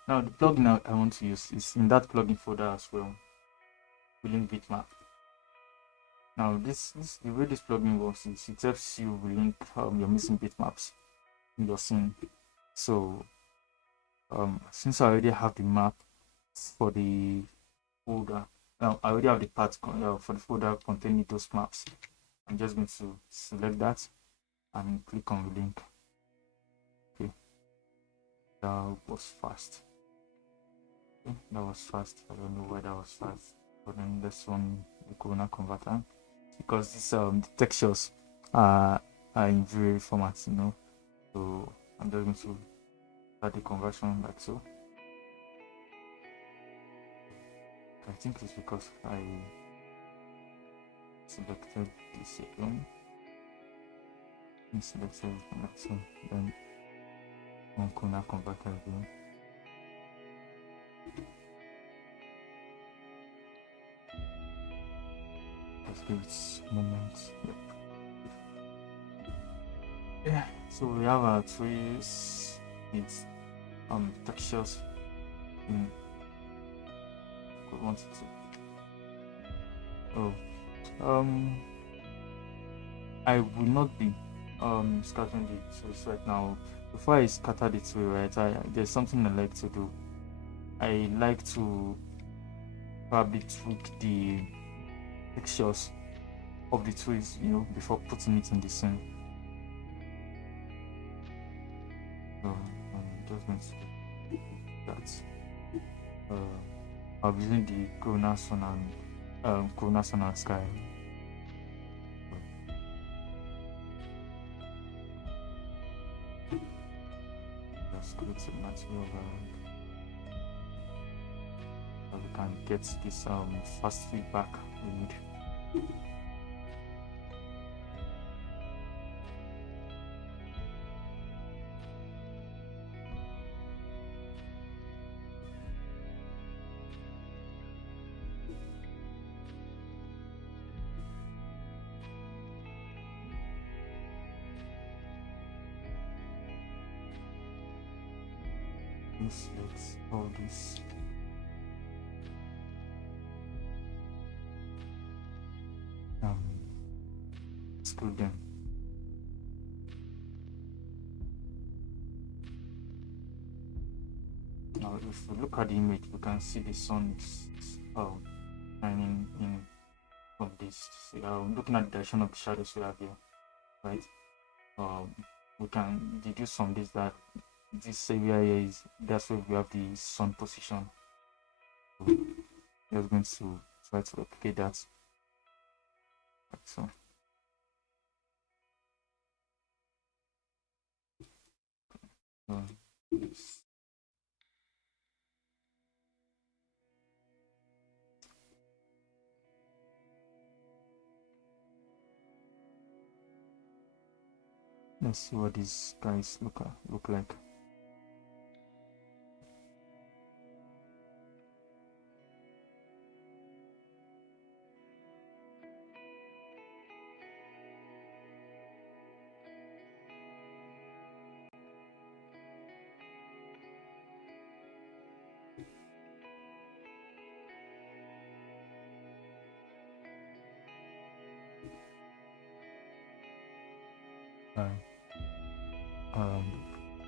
Now the plugin I want to use is in that plugin folder as well, link bitmap. Now this the way this plugin works is it helps you link your missing bitmaps in your scene. So since I already have the map for the folder, now I already have the path for the folder containing those maps. I'm just going to select that and click on the link. Okay, that was fast. Okay, that was fast. I don't know why that was fast. But then this one, the Corona converter, because this the textures are in various formats, you know. So I'm just going to start the conversion like so. I think it's because I selected this again. And selected like so. Then one Corona converter again. Let's give it a moment. Yep. Yeah, so we have our trees with textures in we wanted to. I will not be scattering the trees right now. Before I scatter the tree, right, there's something I like to do. I like to probably tweak the textures of the trees, you know, before putting it in the scene. So I'm just going to do that. I'll be using the Corona Sun and Sky. Just create a material so we can get this fast feedback we need. Let's all this. Exclude them. Now, if we look at the image, we can see the sun is shining in from this. Looking at the direction of the shadows we have here, right? We can deduce from this that this area here that's where we have the sun position. So we're going to try to replicate that. So yes. Let's see what these guys look like.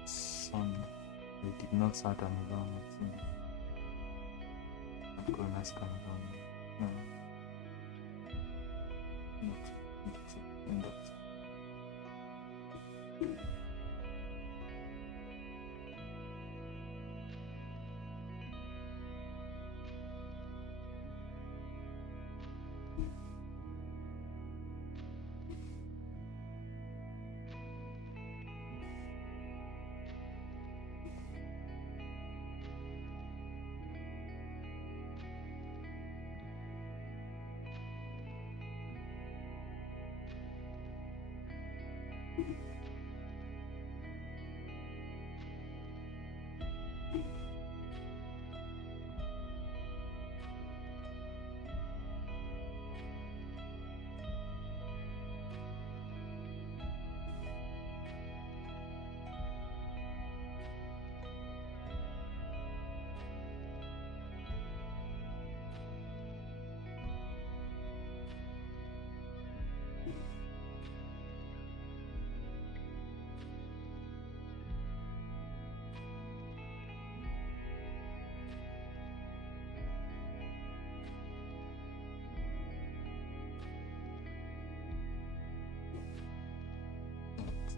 Sun. We did not start an environment. I'm going to ask an environment. Not that.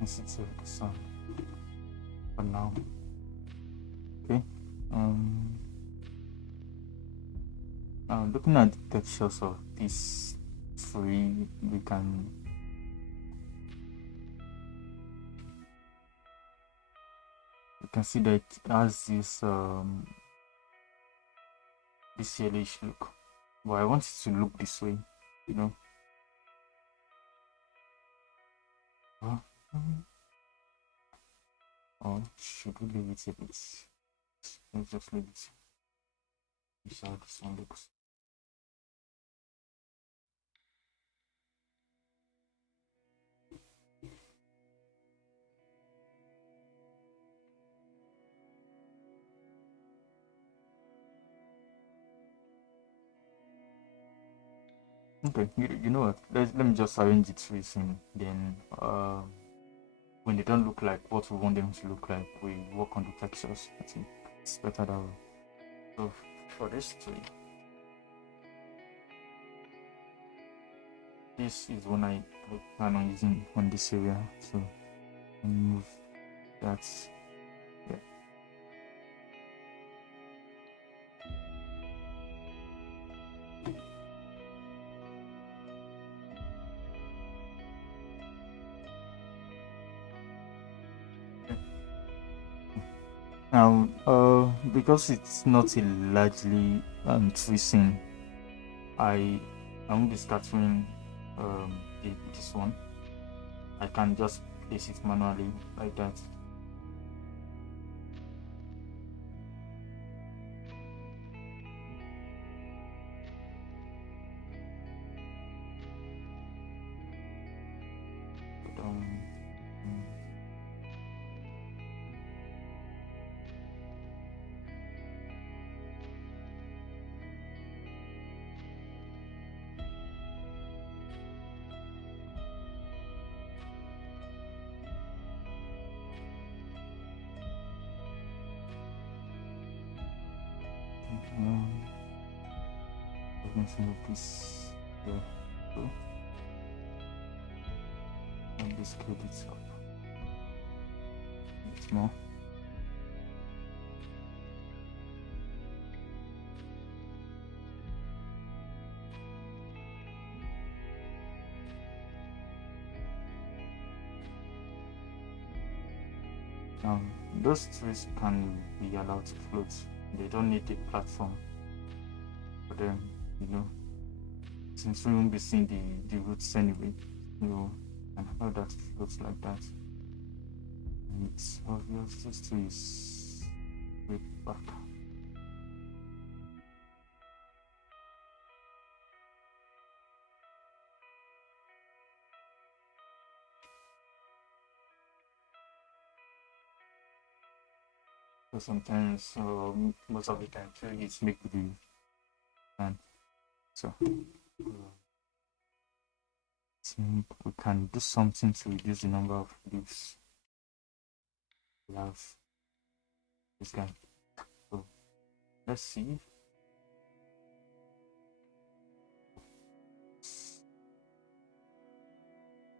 Intensity of the sun for now. Okay. Looking at the textures of this tree, we can see that it has this yellowish look. But I want it to look this way, you know. Or should we leave it a bit? Let's just leave it. This is how this one looks. Okay, you know what? Let me just arrange the trees in. Then when they don't look like what we want them to look like, we work on the textures. I think it's better that way. So for this tree, this is one I plan on using on this area. So move that. Yeah. Now, because it's not a largely tree scene, I won't be scattering this one. I can just place it manually like that. Let's move this here. So, and this scale it up a bit more. Those trees can be allowed to float. They don't need a platform for them, you know, since we won't be seeing the roots anyway, you know, and how that floats like that. And it's obvious this tree is way back. So sometimes, most of the time, trees make the and so think we can do something to reduce the number of leaves we have this guy. So let's see.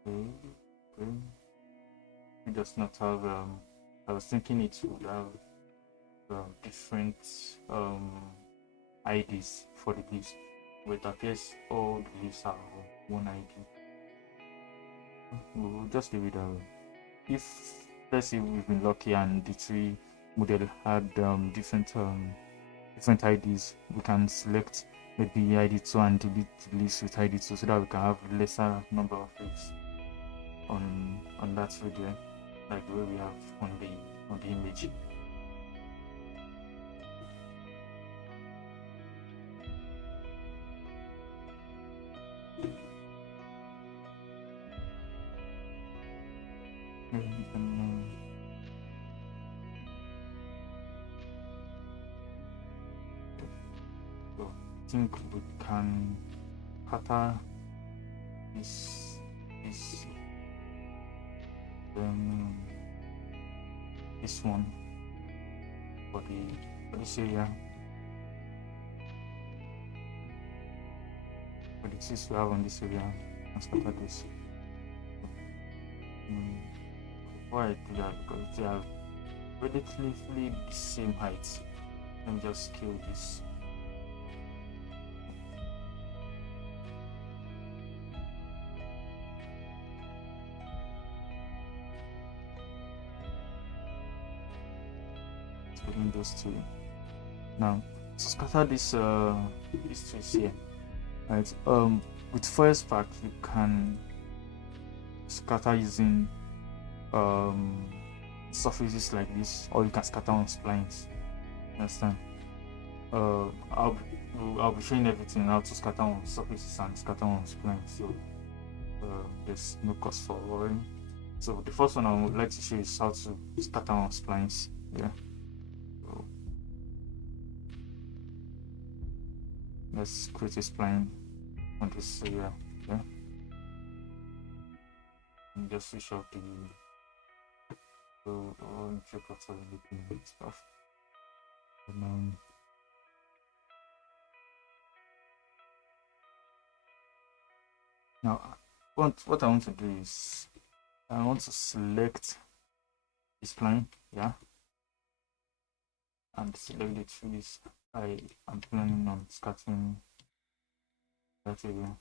Okay. It does not have I was thinking it would have different IDs for the leaves, but it appears all the leaves have one ID. We'll just leave it that way. If let's say we've been lucky and the tree model had different IDs, we can select maybe ID2 and delete the leaves with ID2 so that we can have lesser number of leaves on that tree there, like the way we have on the image. So I think we can scatter this one for this area, for the trees we have on this area, and scatter this. Why I do that? Because they are relatively the same height. Let me just scale this. Between those two. Now, to scatter this trees here, right? With forest pack you can scatter using surfaces like this, or you can scatter on splines. Understand? I'll be showing everything how to scatter on surfaces and scatter on splines, so there's no cost for worrying. So the first one I would like to show is how to scatter on splines. Yeah. So let's create a spline on this area. Yeah. And just switch off the check of everything stuff. And, now what I want to do is I want to select this spline, yeah, and select the trees I am planning on scattering that area.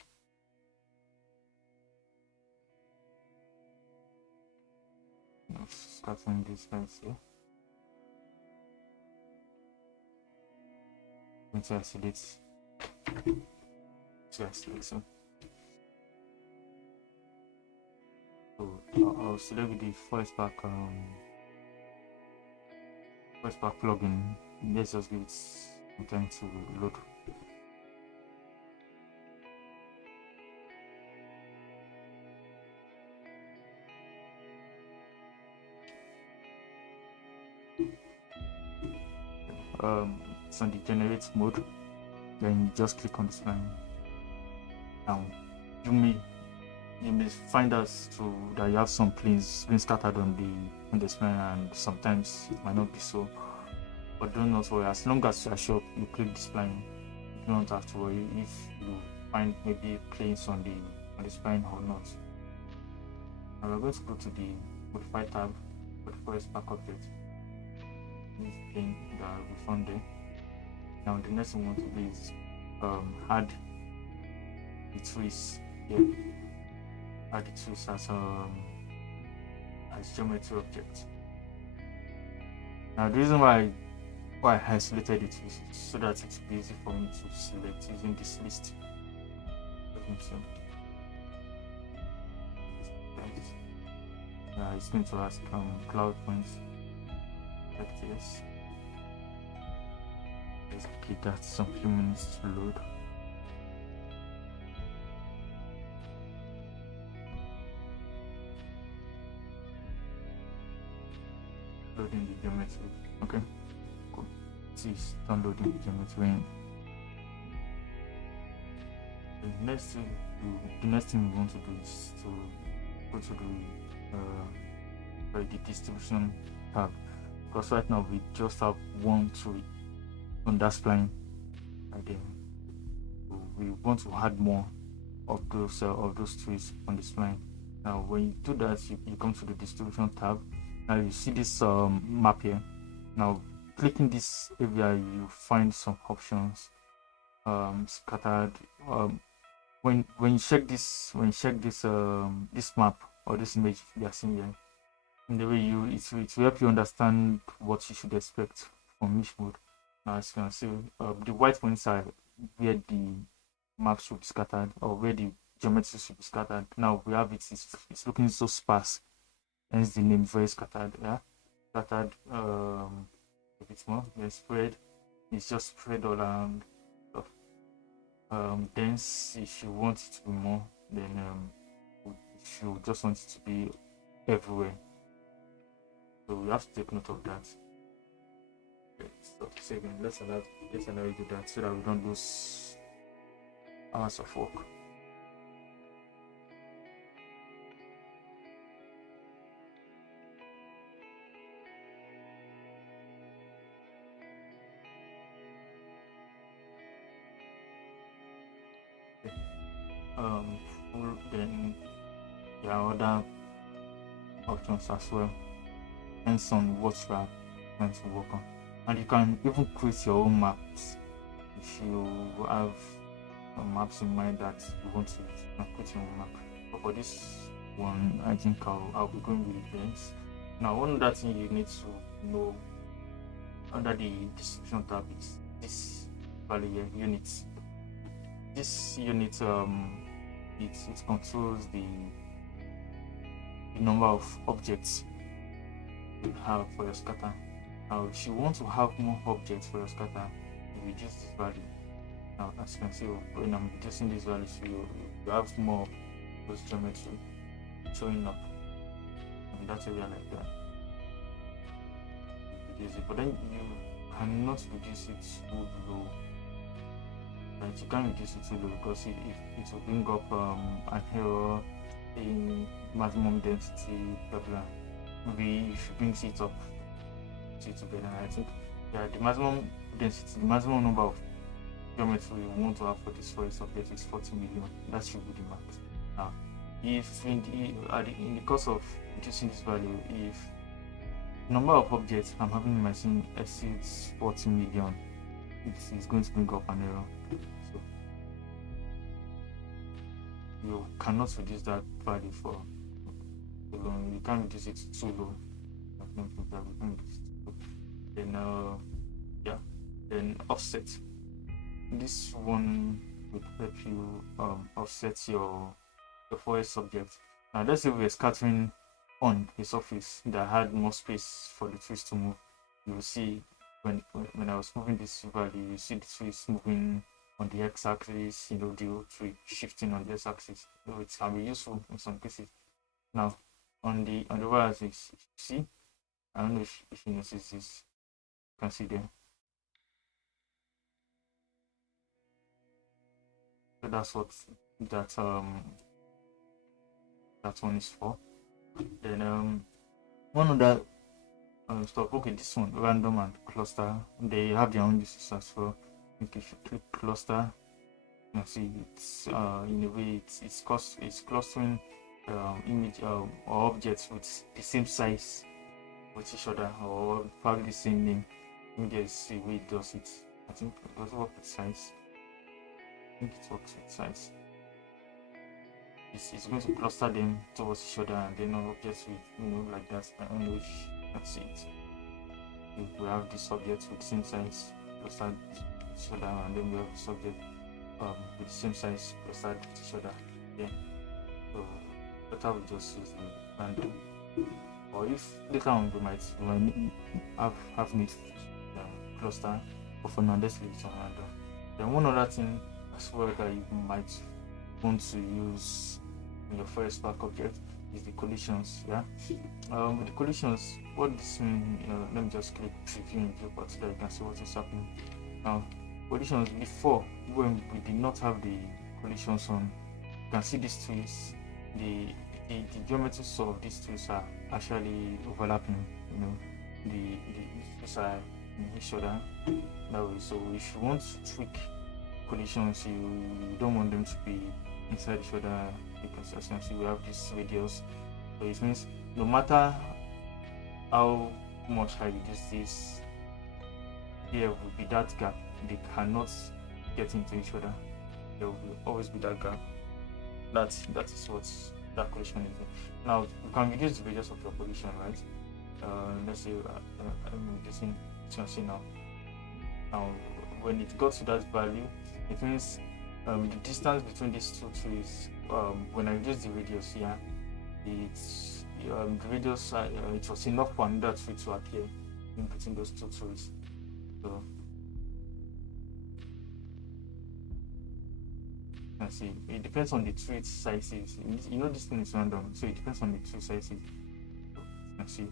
Scattering these guys here. I'm going to isolate. So I'll select the forest pack plugin. Let's just give it some time to load. It's on the generate mode, then just click on this line. Now you may find out that you have some planes scattered on the spline, and sometimes it might not be so, But do not worry, as long as you are sure you click the spline, you don't have to worry if you find maybe planes on the spline or not. Now we're going to go to the modify tab for the forest pack object. This thing that we found there. Now the next thing we want to do is add the trees here. Add the trees as geometry object. Now the reason why I isolated it is so that it's easy for me to select using this list. It's going to ask cloud points like this. Let's give that some few minutes to load. Loading the geometry. Okay, cool. It's downloading the geometry. The next thing we want to do is to go to the distribution tab, because right now we just have one tree on that spline right there. So we want to add more of those trees on the spline. Now when you do that, you come to the distribution tab. Now you see this map here. Now clicking this area, you find some options scattered. When you check this this map or this image you are seeing here, in the way it will help you understand what you should expect from each mode. Now as you can see, the white points are where the map should be scattered, or where the geometry should be scattered. Now we have it's looking so sparse, hence the name very scattered. Yeah, scattered a bit more. Then spread, it's just spread all around. Dense, if you want it to be more, then if you just want it to be everywhere, so we have to take note of that. Okay, stop saving. Let's allow you do that so that we don't lose hours of work. Then there are other options as well, depends on what you are going to work on, and you can even create your own maps. If you have maps in mind that you want to use, you can create your own map. But for this one, I think I'll be going with events. Now one other thing you need to know under the distribution tab is this value here, units. This unit it controls the number of objects you have for your scatter. Now if you want to have more objects for your scatter, you reduce this value. Now as you can see, when I'm reducing this value, so you have more of those geometry showing up in that area like that. Reduce it, but then you cannot reduce it too low. Right, you can't reduce it too low because it will bring up an error in maximum density, blah blah. Maybe if you bring it up to better, I think the maximum density, the maximum number of geometry we want to have for this forest object is 40 million. That should be the max. Now, if in the course of reducing this value, if number of objects I'm having in my scene exceeds 40 million, it's going to bring up an error. So you cannot reduce that value for too long. You can't reduce it too low. Then then offset. This one will help you offset your forest subject. Now let's say we're scattering on a surface that had more space for the trees to move. You will see when I was moving this value, you see the trees moving on the x-axis, the whole tree shifting on the x-axis. So it can be useful in some cases. Now on the y-axis, see, I don't know if you notice this. You can see there. So that's what that one is for. Then one other stuff. Okay, this one, random and cluster, they have their own uses as well. If you click cluster, you can see it's in a way it's clustering image or objects with the same size with each other or probably the same name. Maybe there's a way it does it. I think it does work with size. I think it works with size. It's going to cluster them towards each other, and then objects with like that. I don't know if you can see it. If we have this object with the same size clustered with each other, and then we have this object with the same size clustered with each other. Yeah. So better we just use the random. Or if later on we might have need cluster, but for now let's leave it on random. Then one other thing as well that you might want to use in your forest park object is the collisions. Yeah. With the collisions, what this means, let me just click preview in viewport so that you can see what is happening. Now, collisions before, when we did not have the collisions on, you can see these trees. The geometries of these trees are actually overlapping. The trees are in each other that way. So if you want to tweak collisions, you don't want them to be inside each other, because as you can see we have this radius. So it means no matter how much I reduce this, there will be that gap. They cannot get into each other. There will always be that gap. That is what that collision is. Now you can reduce the radius of your collision, right? Let's say I'm reducing, you can see now. Now when it got to that value, it means the distance between these two trees, when I reduce the radius here, it's the radius it was enough for another tree to appear in between those two trees. So you can see it depends on the tree sizes. This thing is random, so it depends on the tree sizes. So you can see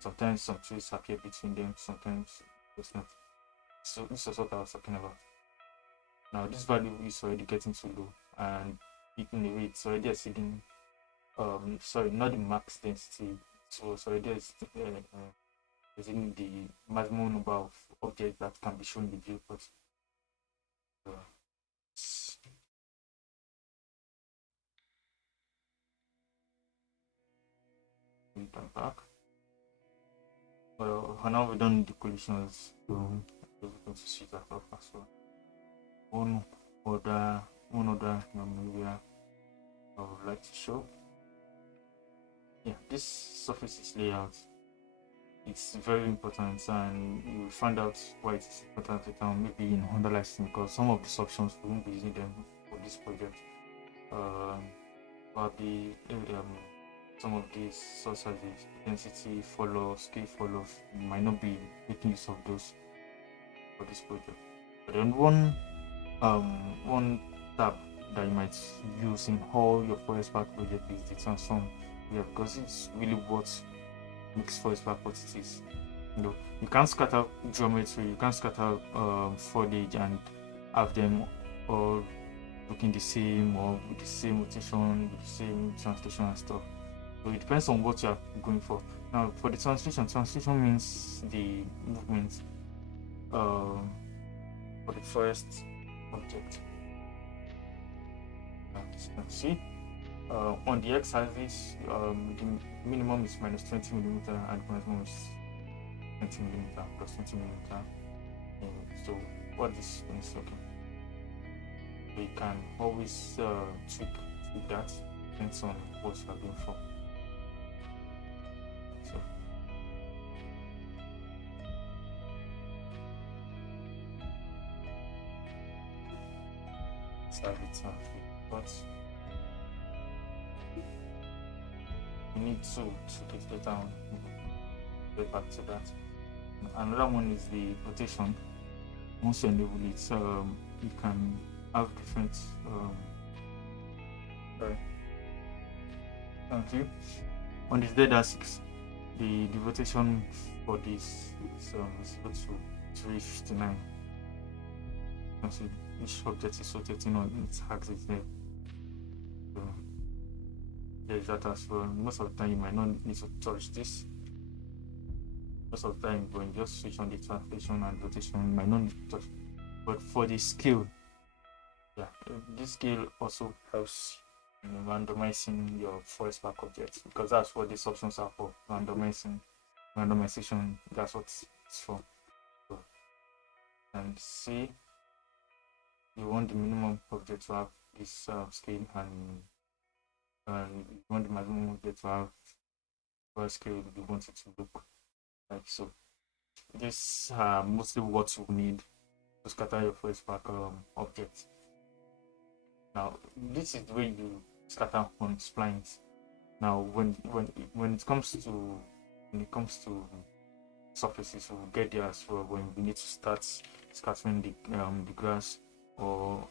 sometimes some trees appear between them, sometimes it's not. So this is what I was talking about. Now this value is already getting too low, and in a way it's already exceeding sorry, not the max density, so it's already exceeding the maximum number of objects that can be shown in the viewport. We come back. Well, for now we've done the collisions, so we're going to see that up as well. One other area I would like to show. Yeah, this surfaces layout. It's very important, and you will find out why it's important later maybe in Honda license, because some of these options we won't be using them for this project. Probably some of these such as the density follow, scale follow, you might not be making use of those for this project. But then one tab that you might use in all your forest park project is the transform. Yeah, because it's really what makes forest park what it is. You can't scatter geometry, you can't scatter foliage and have them all looking the same or with the same rotation, with the same translation and stuff. So it depends on what you are going for. Now for the translation means the movement for the forest object. As you can see, on the x-axis, the minimum is minus 20 millimeter and the maximum is 20 millimeter plus 20 millimeter. So what this is okay. So you can always tweak that, depends on what you are going for. So start it but you need to take it down. Get back to that. Another one is the rotation. Once you enable it, you can have different thank you. On this z-axis, the rotation for this is equal to 359. You can see each object is rotating on its axis there. So there is that as well. Most of the time you might not need to touch this. most of the time when you just switch on the translation and rotation, you might not need to touch. But for the scale, yeah, this scale also helps in randomizing your forest park objects, because that's what these options are for. Randomization, that's what it's for. So, and see, you want the minimum object to have this scale, and you want the maximum object to have what scale you want it to look like. So this mostly what you need to scatter your forest park object. Now this is the way you scatter on splines. Now when it comes to surfaces, we'll get there as well when we need to start scattering the grass or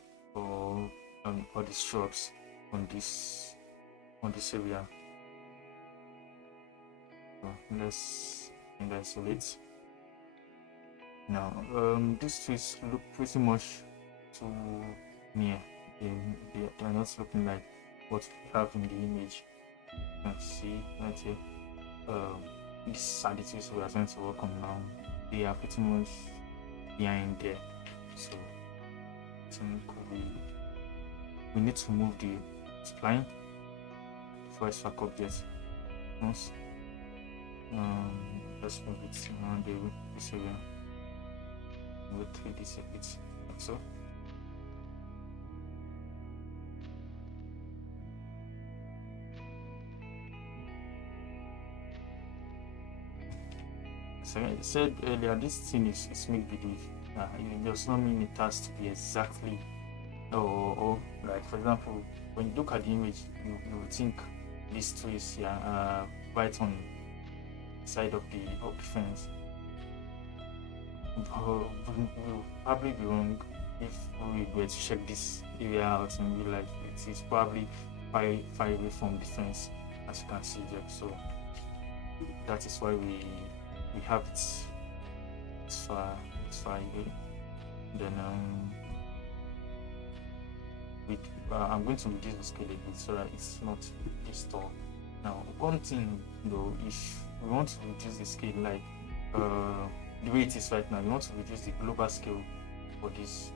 the shrubs on this area. So let's isolate. Now these trees look pretty much too near. They are not looking like what we have in the image. You can see right here. These are the trees we are trying to work on now. They are pretty much behind there. So I think we need to move the spline forest park object once. Let's move it around this area with 3D circuits, like so. So I said earlier, this thing is make believe. It does not mean it has to be exactly, or like for example, when you look at the image, you think these trees here right on the side of the fence. We'll probably be wrong if we were to check this area out in real life. It is probably far away from the fence, as you can see there. So that is why we have it this far away. Then I'm going to reduce the scale a bit so that it's not this tall. Now, one thing though, if we want to reduce the scale, like the way it is right now, we want to reduce the global scale for this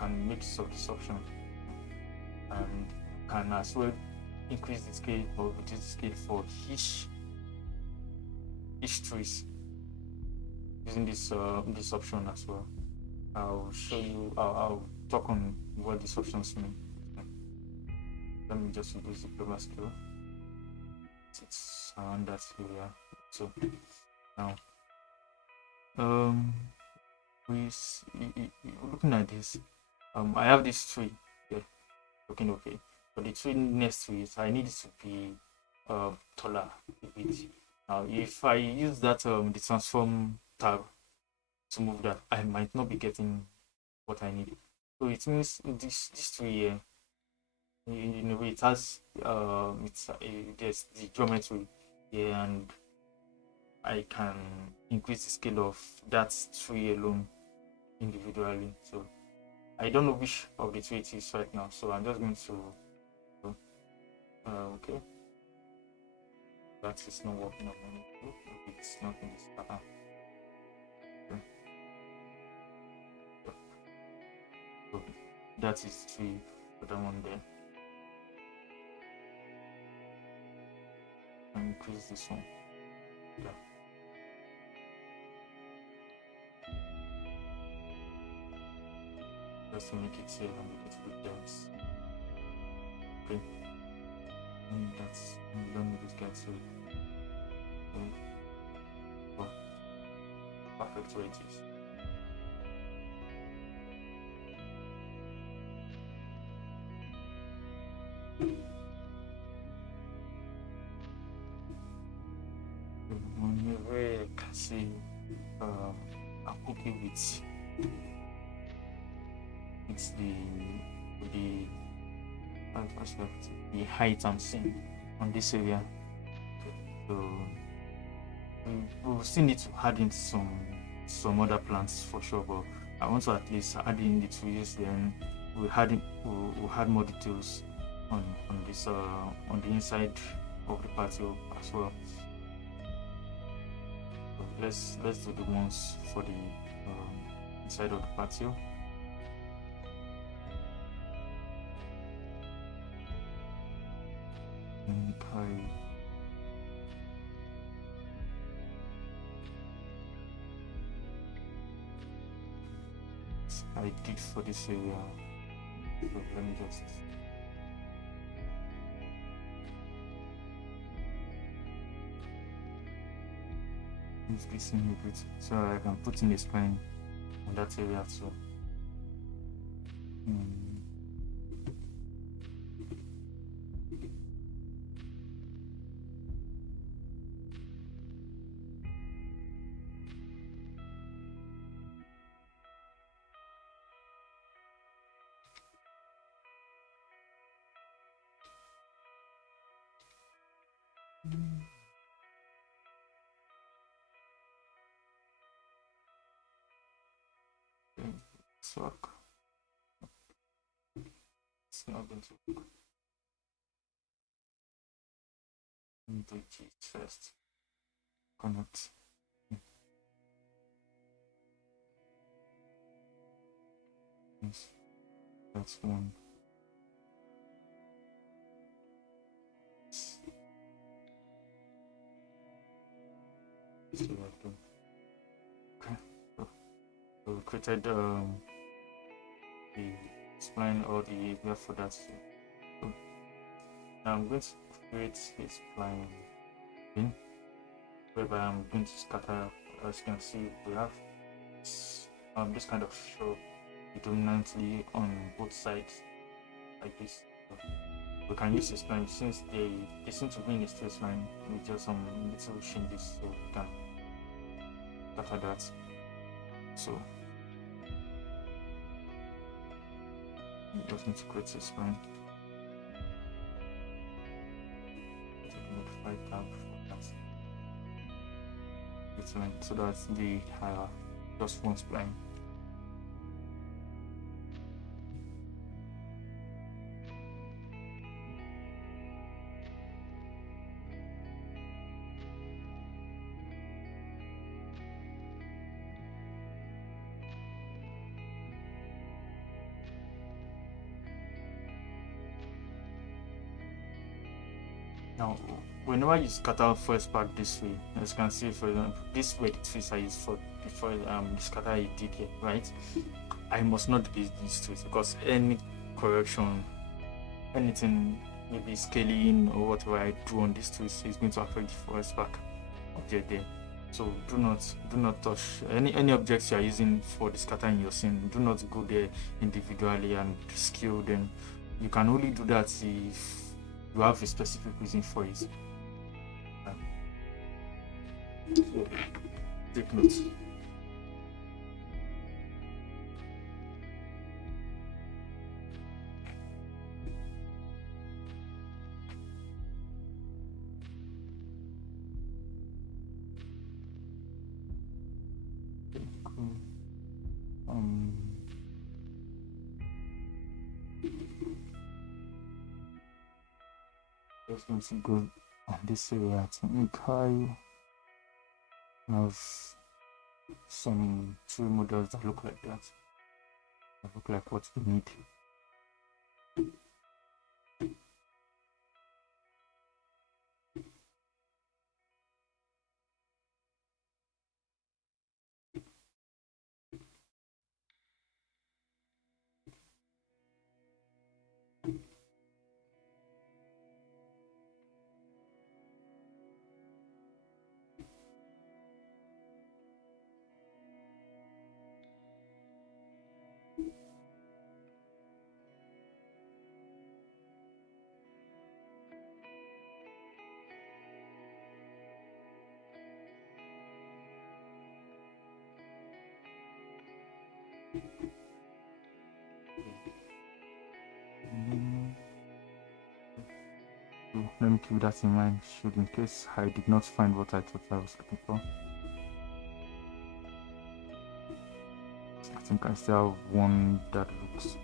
and make use of this option, and can as well increase the scale or reduce the scale for each trees using this option as well. I'll show you. I'll talk on what these options mean. Let me just reduce the global scale. It's around that area. So now, looking at this, I have this tree here, looking okay. But the tree next to it, I need it to be taller a bit. Now, if I use that the transform tab to move that, I might not be getting what I need. So it means this tree here, in a way, it has there's the geometry here, and I can increase the scale of that tree alone individually. So I don't know which of the two it is right now, so I'm just going to okay, that is not working on my it's not in this pattern. Okay. So that is tree for that one there. And increase this one. Yeah. Just to make it safe and make it look dense. Okay. And that's I'm done with this guy, so well, perfect way it is. Where I can see I'm okay with it's the height I'm seeing on this area. So we will still need to add in some other plants for sure, but I want to at least add in the trees, then we'll add more details on this on the inside of the patio as well. So let's do the ones for the inside of the patio. Okay. I did for this area, so let me just use this in a bit so I can put in a spine on that area too. It's work. It's not going to work. Do it first. Connect. Yes, that's one. Okay. So we created the spline or the area for that. So now I'm going to create a spline thing whereby I'm going to scatter. As you can see, we have this kind of show predominantly on both sides like this. So we can use this line since they seem to be in a straight line with just some little changes, so we can scatter that. So we just need to create a spline. Modify tab for that. It's line, so that's the just one spline. Now, whenever you scatter first part this way, as you can see, for example, this way the twists I used for before the scatter I did here, right? I must not delete these twists because any correction, anything, maybe scaling or whatever I do on this twist is going to affect the first back object there. So do not touch any objects you are using for the scatter in your scene. Do not go there individually and scale them. You can only do that if you have a specific reason for it. So take note. Just going to go on this area to make I have some 2 models that look like that. That look like what we need. So let me keep that in mind, should in case I did not find what I thought I was looking for. I think I still have one that looks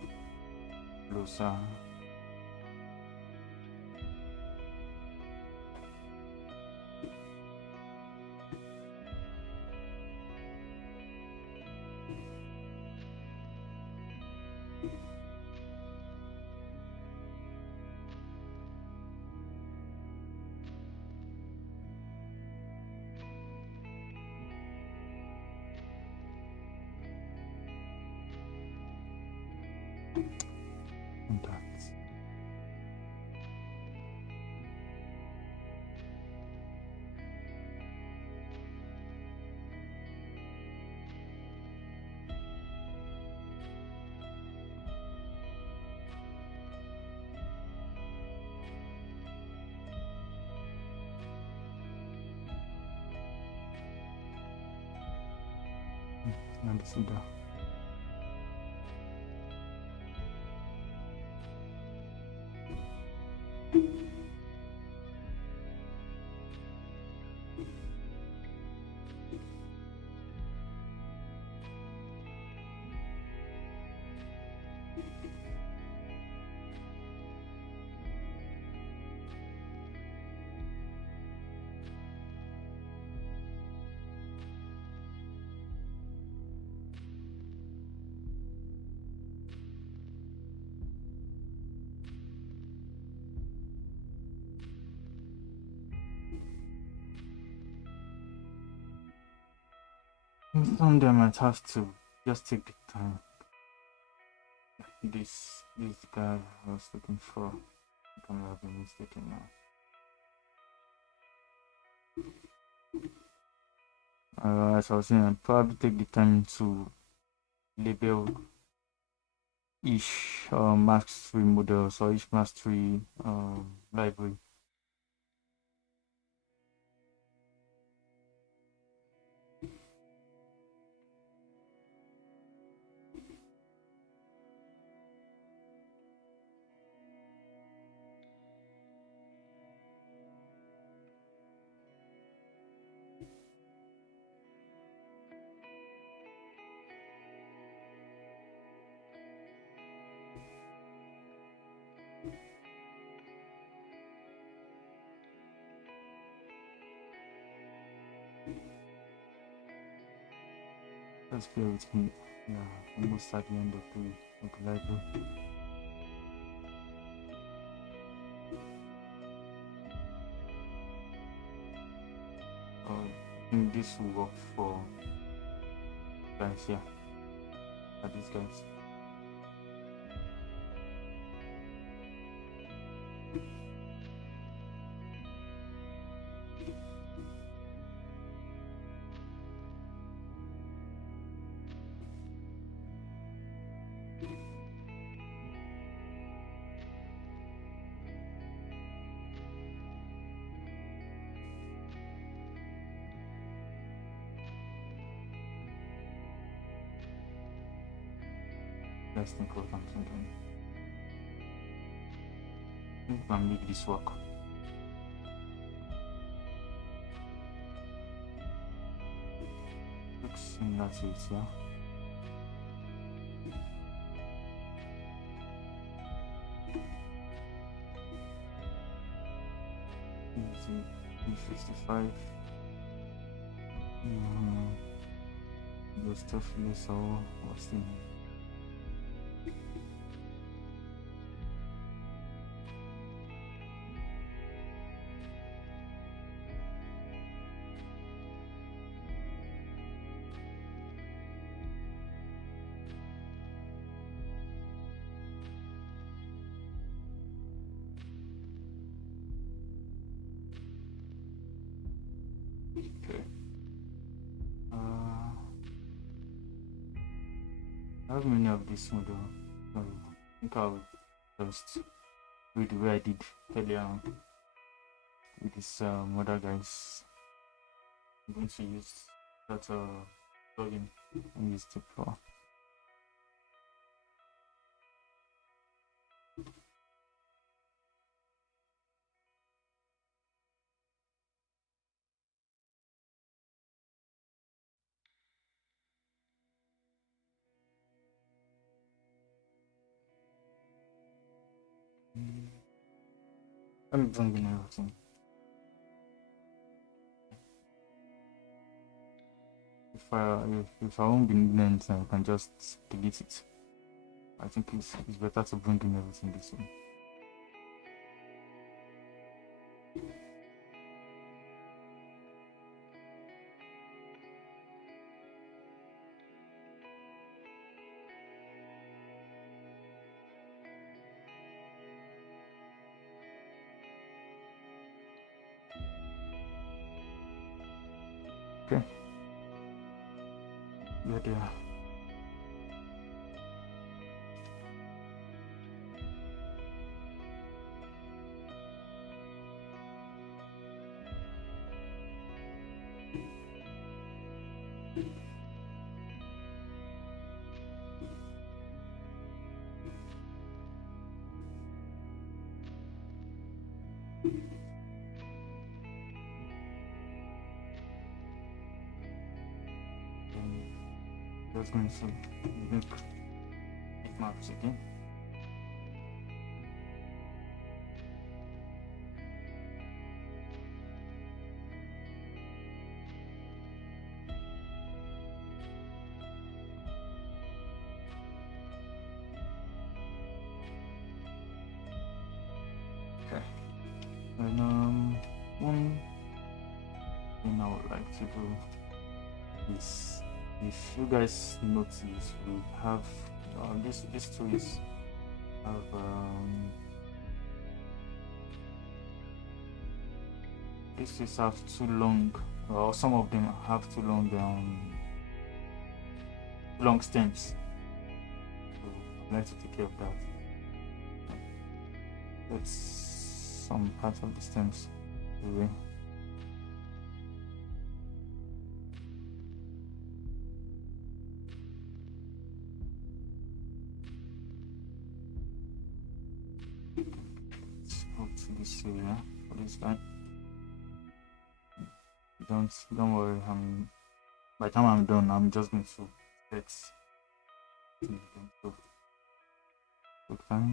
closer. And that. And this is that. Some of them might have to just take the time. This guy I was looking for, I think I have been mistaken now. As I was saying, I'd probably take the time to label each Max 3 models or each Max 3 library. Let's bear with me. Yeah, almost at the end of the library. I think this will work for guys here. Yeah. These guys. Let's think of something. I think we can make this work. Looks similar to it, yeah. Easy, E55. Those stuff is all what's the name? Okay. I have many of this model. I think I'll just do the way I did earlier on with this other guys. I'm going to use that plugin and use it for. I'm bringing everything. If I won't be needing anything, I can just delete it. I think it's better to bring in everything this way. Okay. Here they are. Just going to make maps again. Okay. And one thing I would like to do is, if you guys notice, we have these trees have these trees have too long, or some of them have too long stems. So I'd like to take care of that. That's some parts of the stems away. Up to this area for this guy. Don't worry, by the time I'm done, I'm just going to set fine.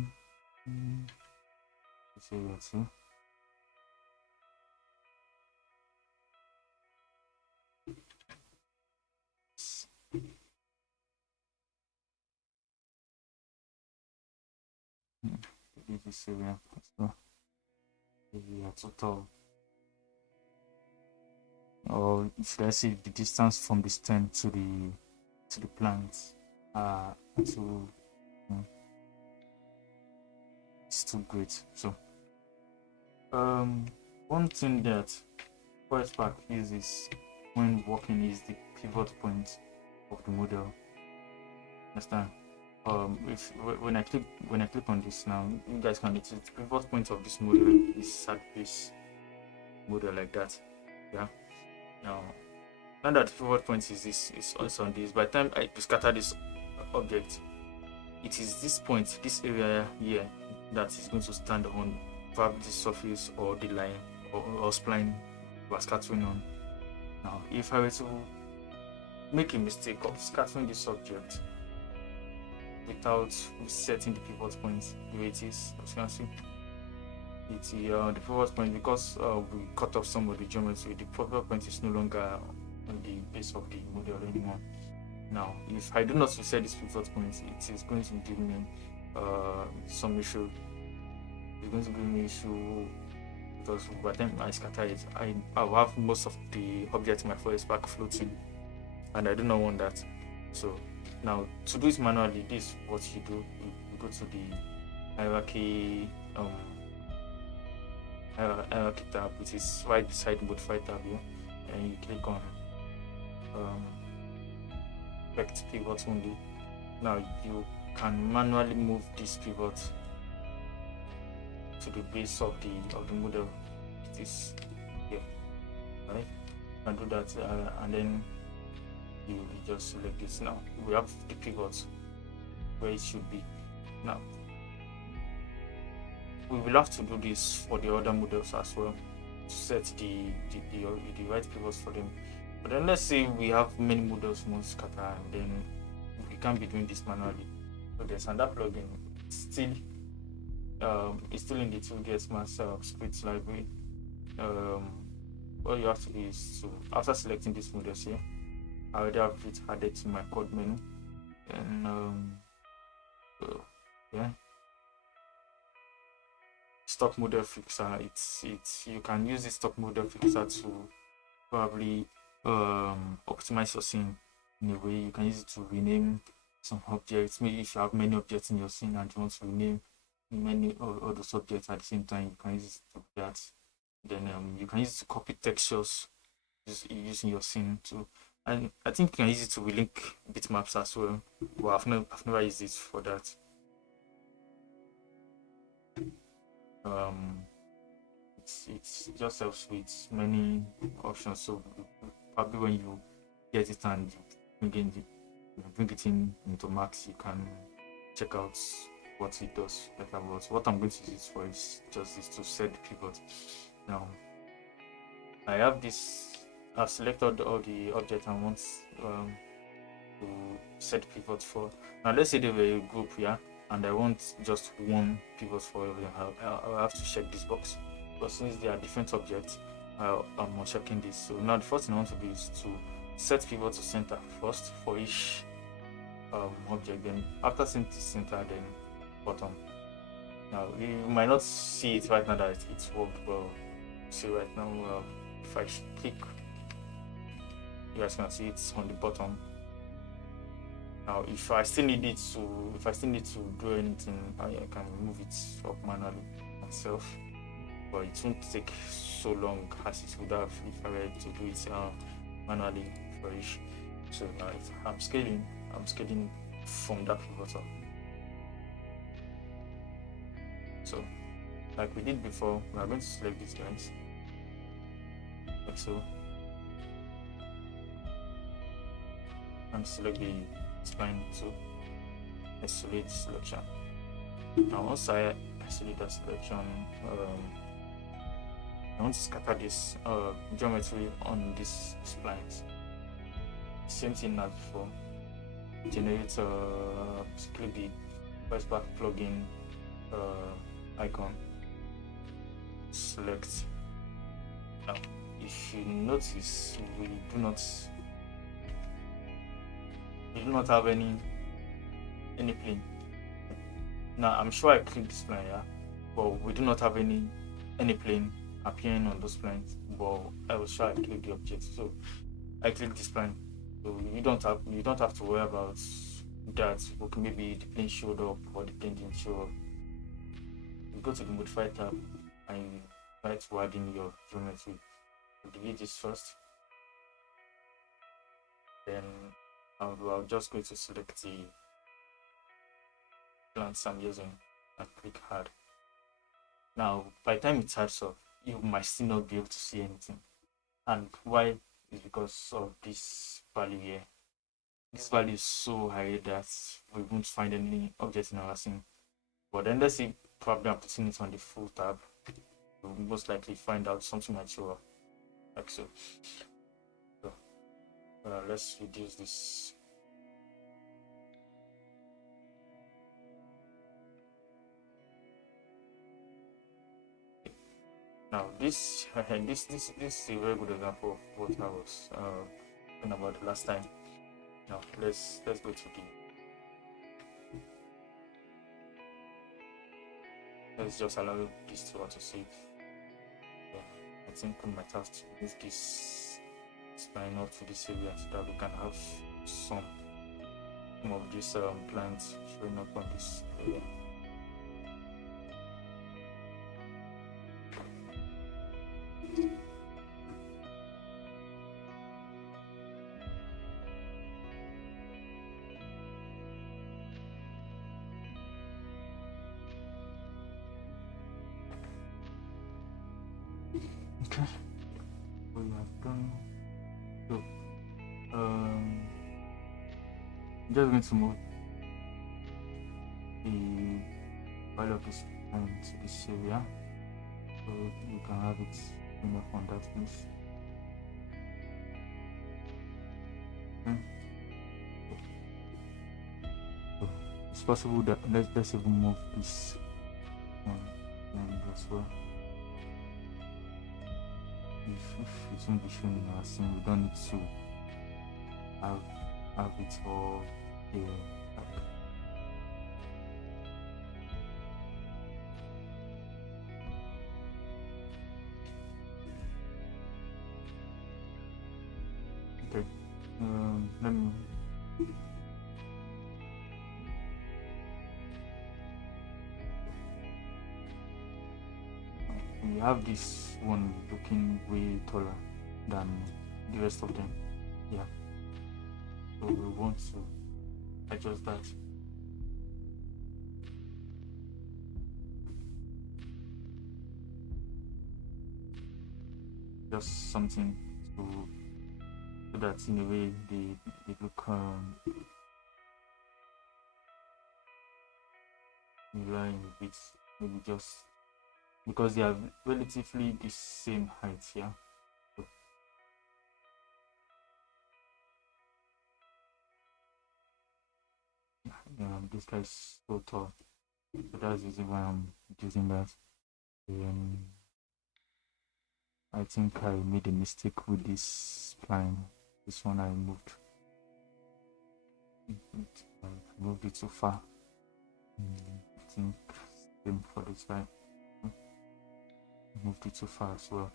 This area too. This area as well. Area total, or should I say the distance from the stem to the plant, to it's too great. So one thing that Forest Park uses when working is the pivot point of the model. Understand? If when I click on this now, you guys can notice the pivot point of this model is at this model like that. Yeah. Now that the pivot point is also on this. By the time I scatter this object, it is this point, this area here, that is going to stand on probably the surface or the line or spline we're scattering on. Now, if I were to make a mistake of scattering this object without setting the pivot point the way it is, as you can see, it's the pivot point, because we cut off some of the geometry, the pivot point is no longer on the base of the model anymore. Now, if I do not set this pivot point, it is going to give me some issue. It's going to give me issue because by the time I scatter it, I'll have most of the objects in my forest park floating, and I do not want that. So now, to do it manually, this is what you do. You go to the hierarchy tab, which is right beside modify tab here, and you click on effect pivot only. Now you can manually move this pivot to the base of the model. It is here, right? You can do that, and then you just select this. Now we have the pivot where it should be. Now we will have to do this for the other models as well, to set the right pivots for them. But then let's say we have many models we want to scatter, and then we can't be doing this manually. So there's another plugin. It's still in the 3DSMAX scripts library. All you have to do is to, after selecting these models here, I already have it added to my code menu, and yeah, stock model fixer. It's you can use this stock model fixer to probably optimize your scene in a way. You can use it to rename some objects. Maybe if you have many objects in your scene and you want to rename many of those objects at the same time, you can use it to do that. Then you can use it to copy textures using your scene too. And I think you can use it to relink bitmaps as well. Well, I've never used it for that. Um, it's just helps with many options. So probably when you get it and bring it in into Max, you can check out what it does better. But what I'm going to use it for is just this to set the pivot. Now I have this. I've selected all the objects I want to set pivot for. Now let's say they were a group, yeah, and I want just one pivot for everything. I'll have to check this box. But since they are different objects, I'm checking this. So now the first thing I want to do is to set pivot to center first for each object. Then after setting to center, then bottom. Now you might not see it right now that it's worked, but see right now if I click, you guys can see it's on the bottom. Now if I still need to do anything, I can move it up manually myself, but it won't take so long as it would have if I were to do it manually for each. So now if I'm scaling from that pivot up. So like we did before, we are going to select these guys like so, and select the spline to isolate the selection. Now once I isolate that selection, I want to scatter this geometry on these splines. Same thing as before. Generate click the first back plugin icon, select. Now if you notice, we do not have any plane. Now I'm sure I clicked this plane, yeah, but we do not have any plane appearing on those planes. But I was sure I clicked the object, so I clicked this plane. So you don't have to worry about that. Okay, maybe the plane showed up or the plane didn't show up. You go to the modify tab and you try to add in your geometry. Delete this first, then I'll just go to select the plants I'm using and click add. Now by the time it types up, you might still not be able to see anything, and why is because of this value here. This value is so high that we won't find any objects in our scene. But then let's say probably I'm putting it on the full tab, we'll most likely find out something might show up like so. Let's reduce this. Now this is a very good example of what I was talking about the last time. Now let's go to the. Let's just allow this to save. I think we might have to move this spline up to this area so that we can have some of these plants showing up on this area. Okay, we have done. So, I'm just going to move the value of this point to this area, so you can have it enough on that place. Okay. So it's possible that let's even move this one as well. If it won't be shown in our scene, we don't need to have it all here. Okay, let me. We have this one looking way taller than the rest of them. Yeah, so we want to adjust that. Just something to so that in a way they look in line with it, maybe just because they are relatively the same height. Yeah. So, this guy is so tall, so that's the reason why I'm using that. I think I made a mistake with this spline. This one I moved it too far. I think same for this guy. Moved it too far as well.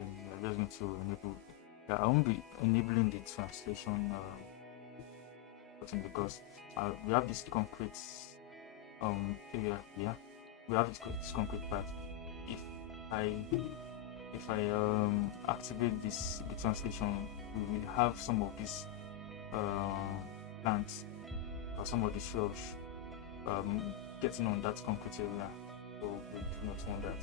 I'm just going to enable. I won't be enabling the translation button because we have this concrete area here. We have this concrete part. If I activate the translation, we will have some of these plants or some of the shrubs getting on that concrete area. So we do not want that.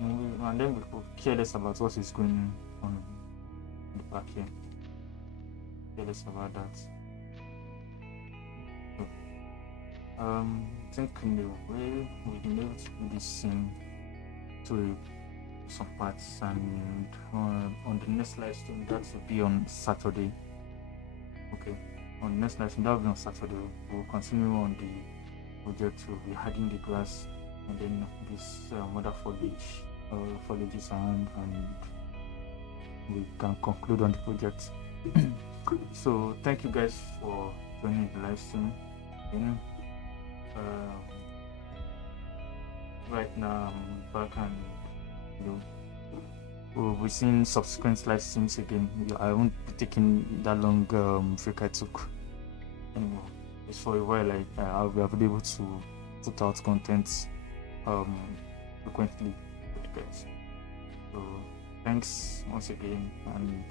And then we could care less about what is going on in the back here. Care less about that. So, I think in a way we've been able to do this scene to some parts, and on the next live stream that will be on Saturday. Okay, on the next live stream that will be on Saturday. We'll continue on the project. We'll be adding the grass and then this other foliages and we can conclude on the project. So thank you guys for joining the live stream. Right now I'm back, and we'll be seeing subsequent live streams again. I won't be taking that long break I took anymore. Just for a while I'll be able to put out content frequently. So thanks once again, and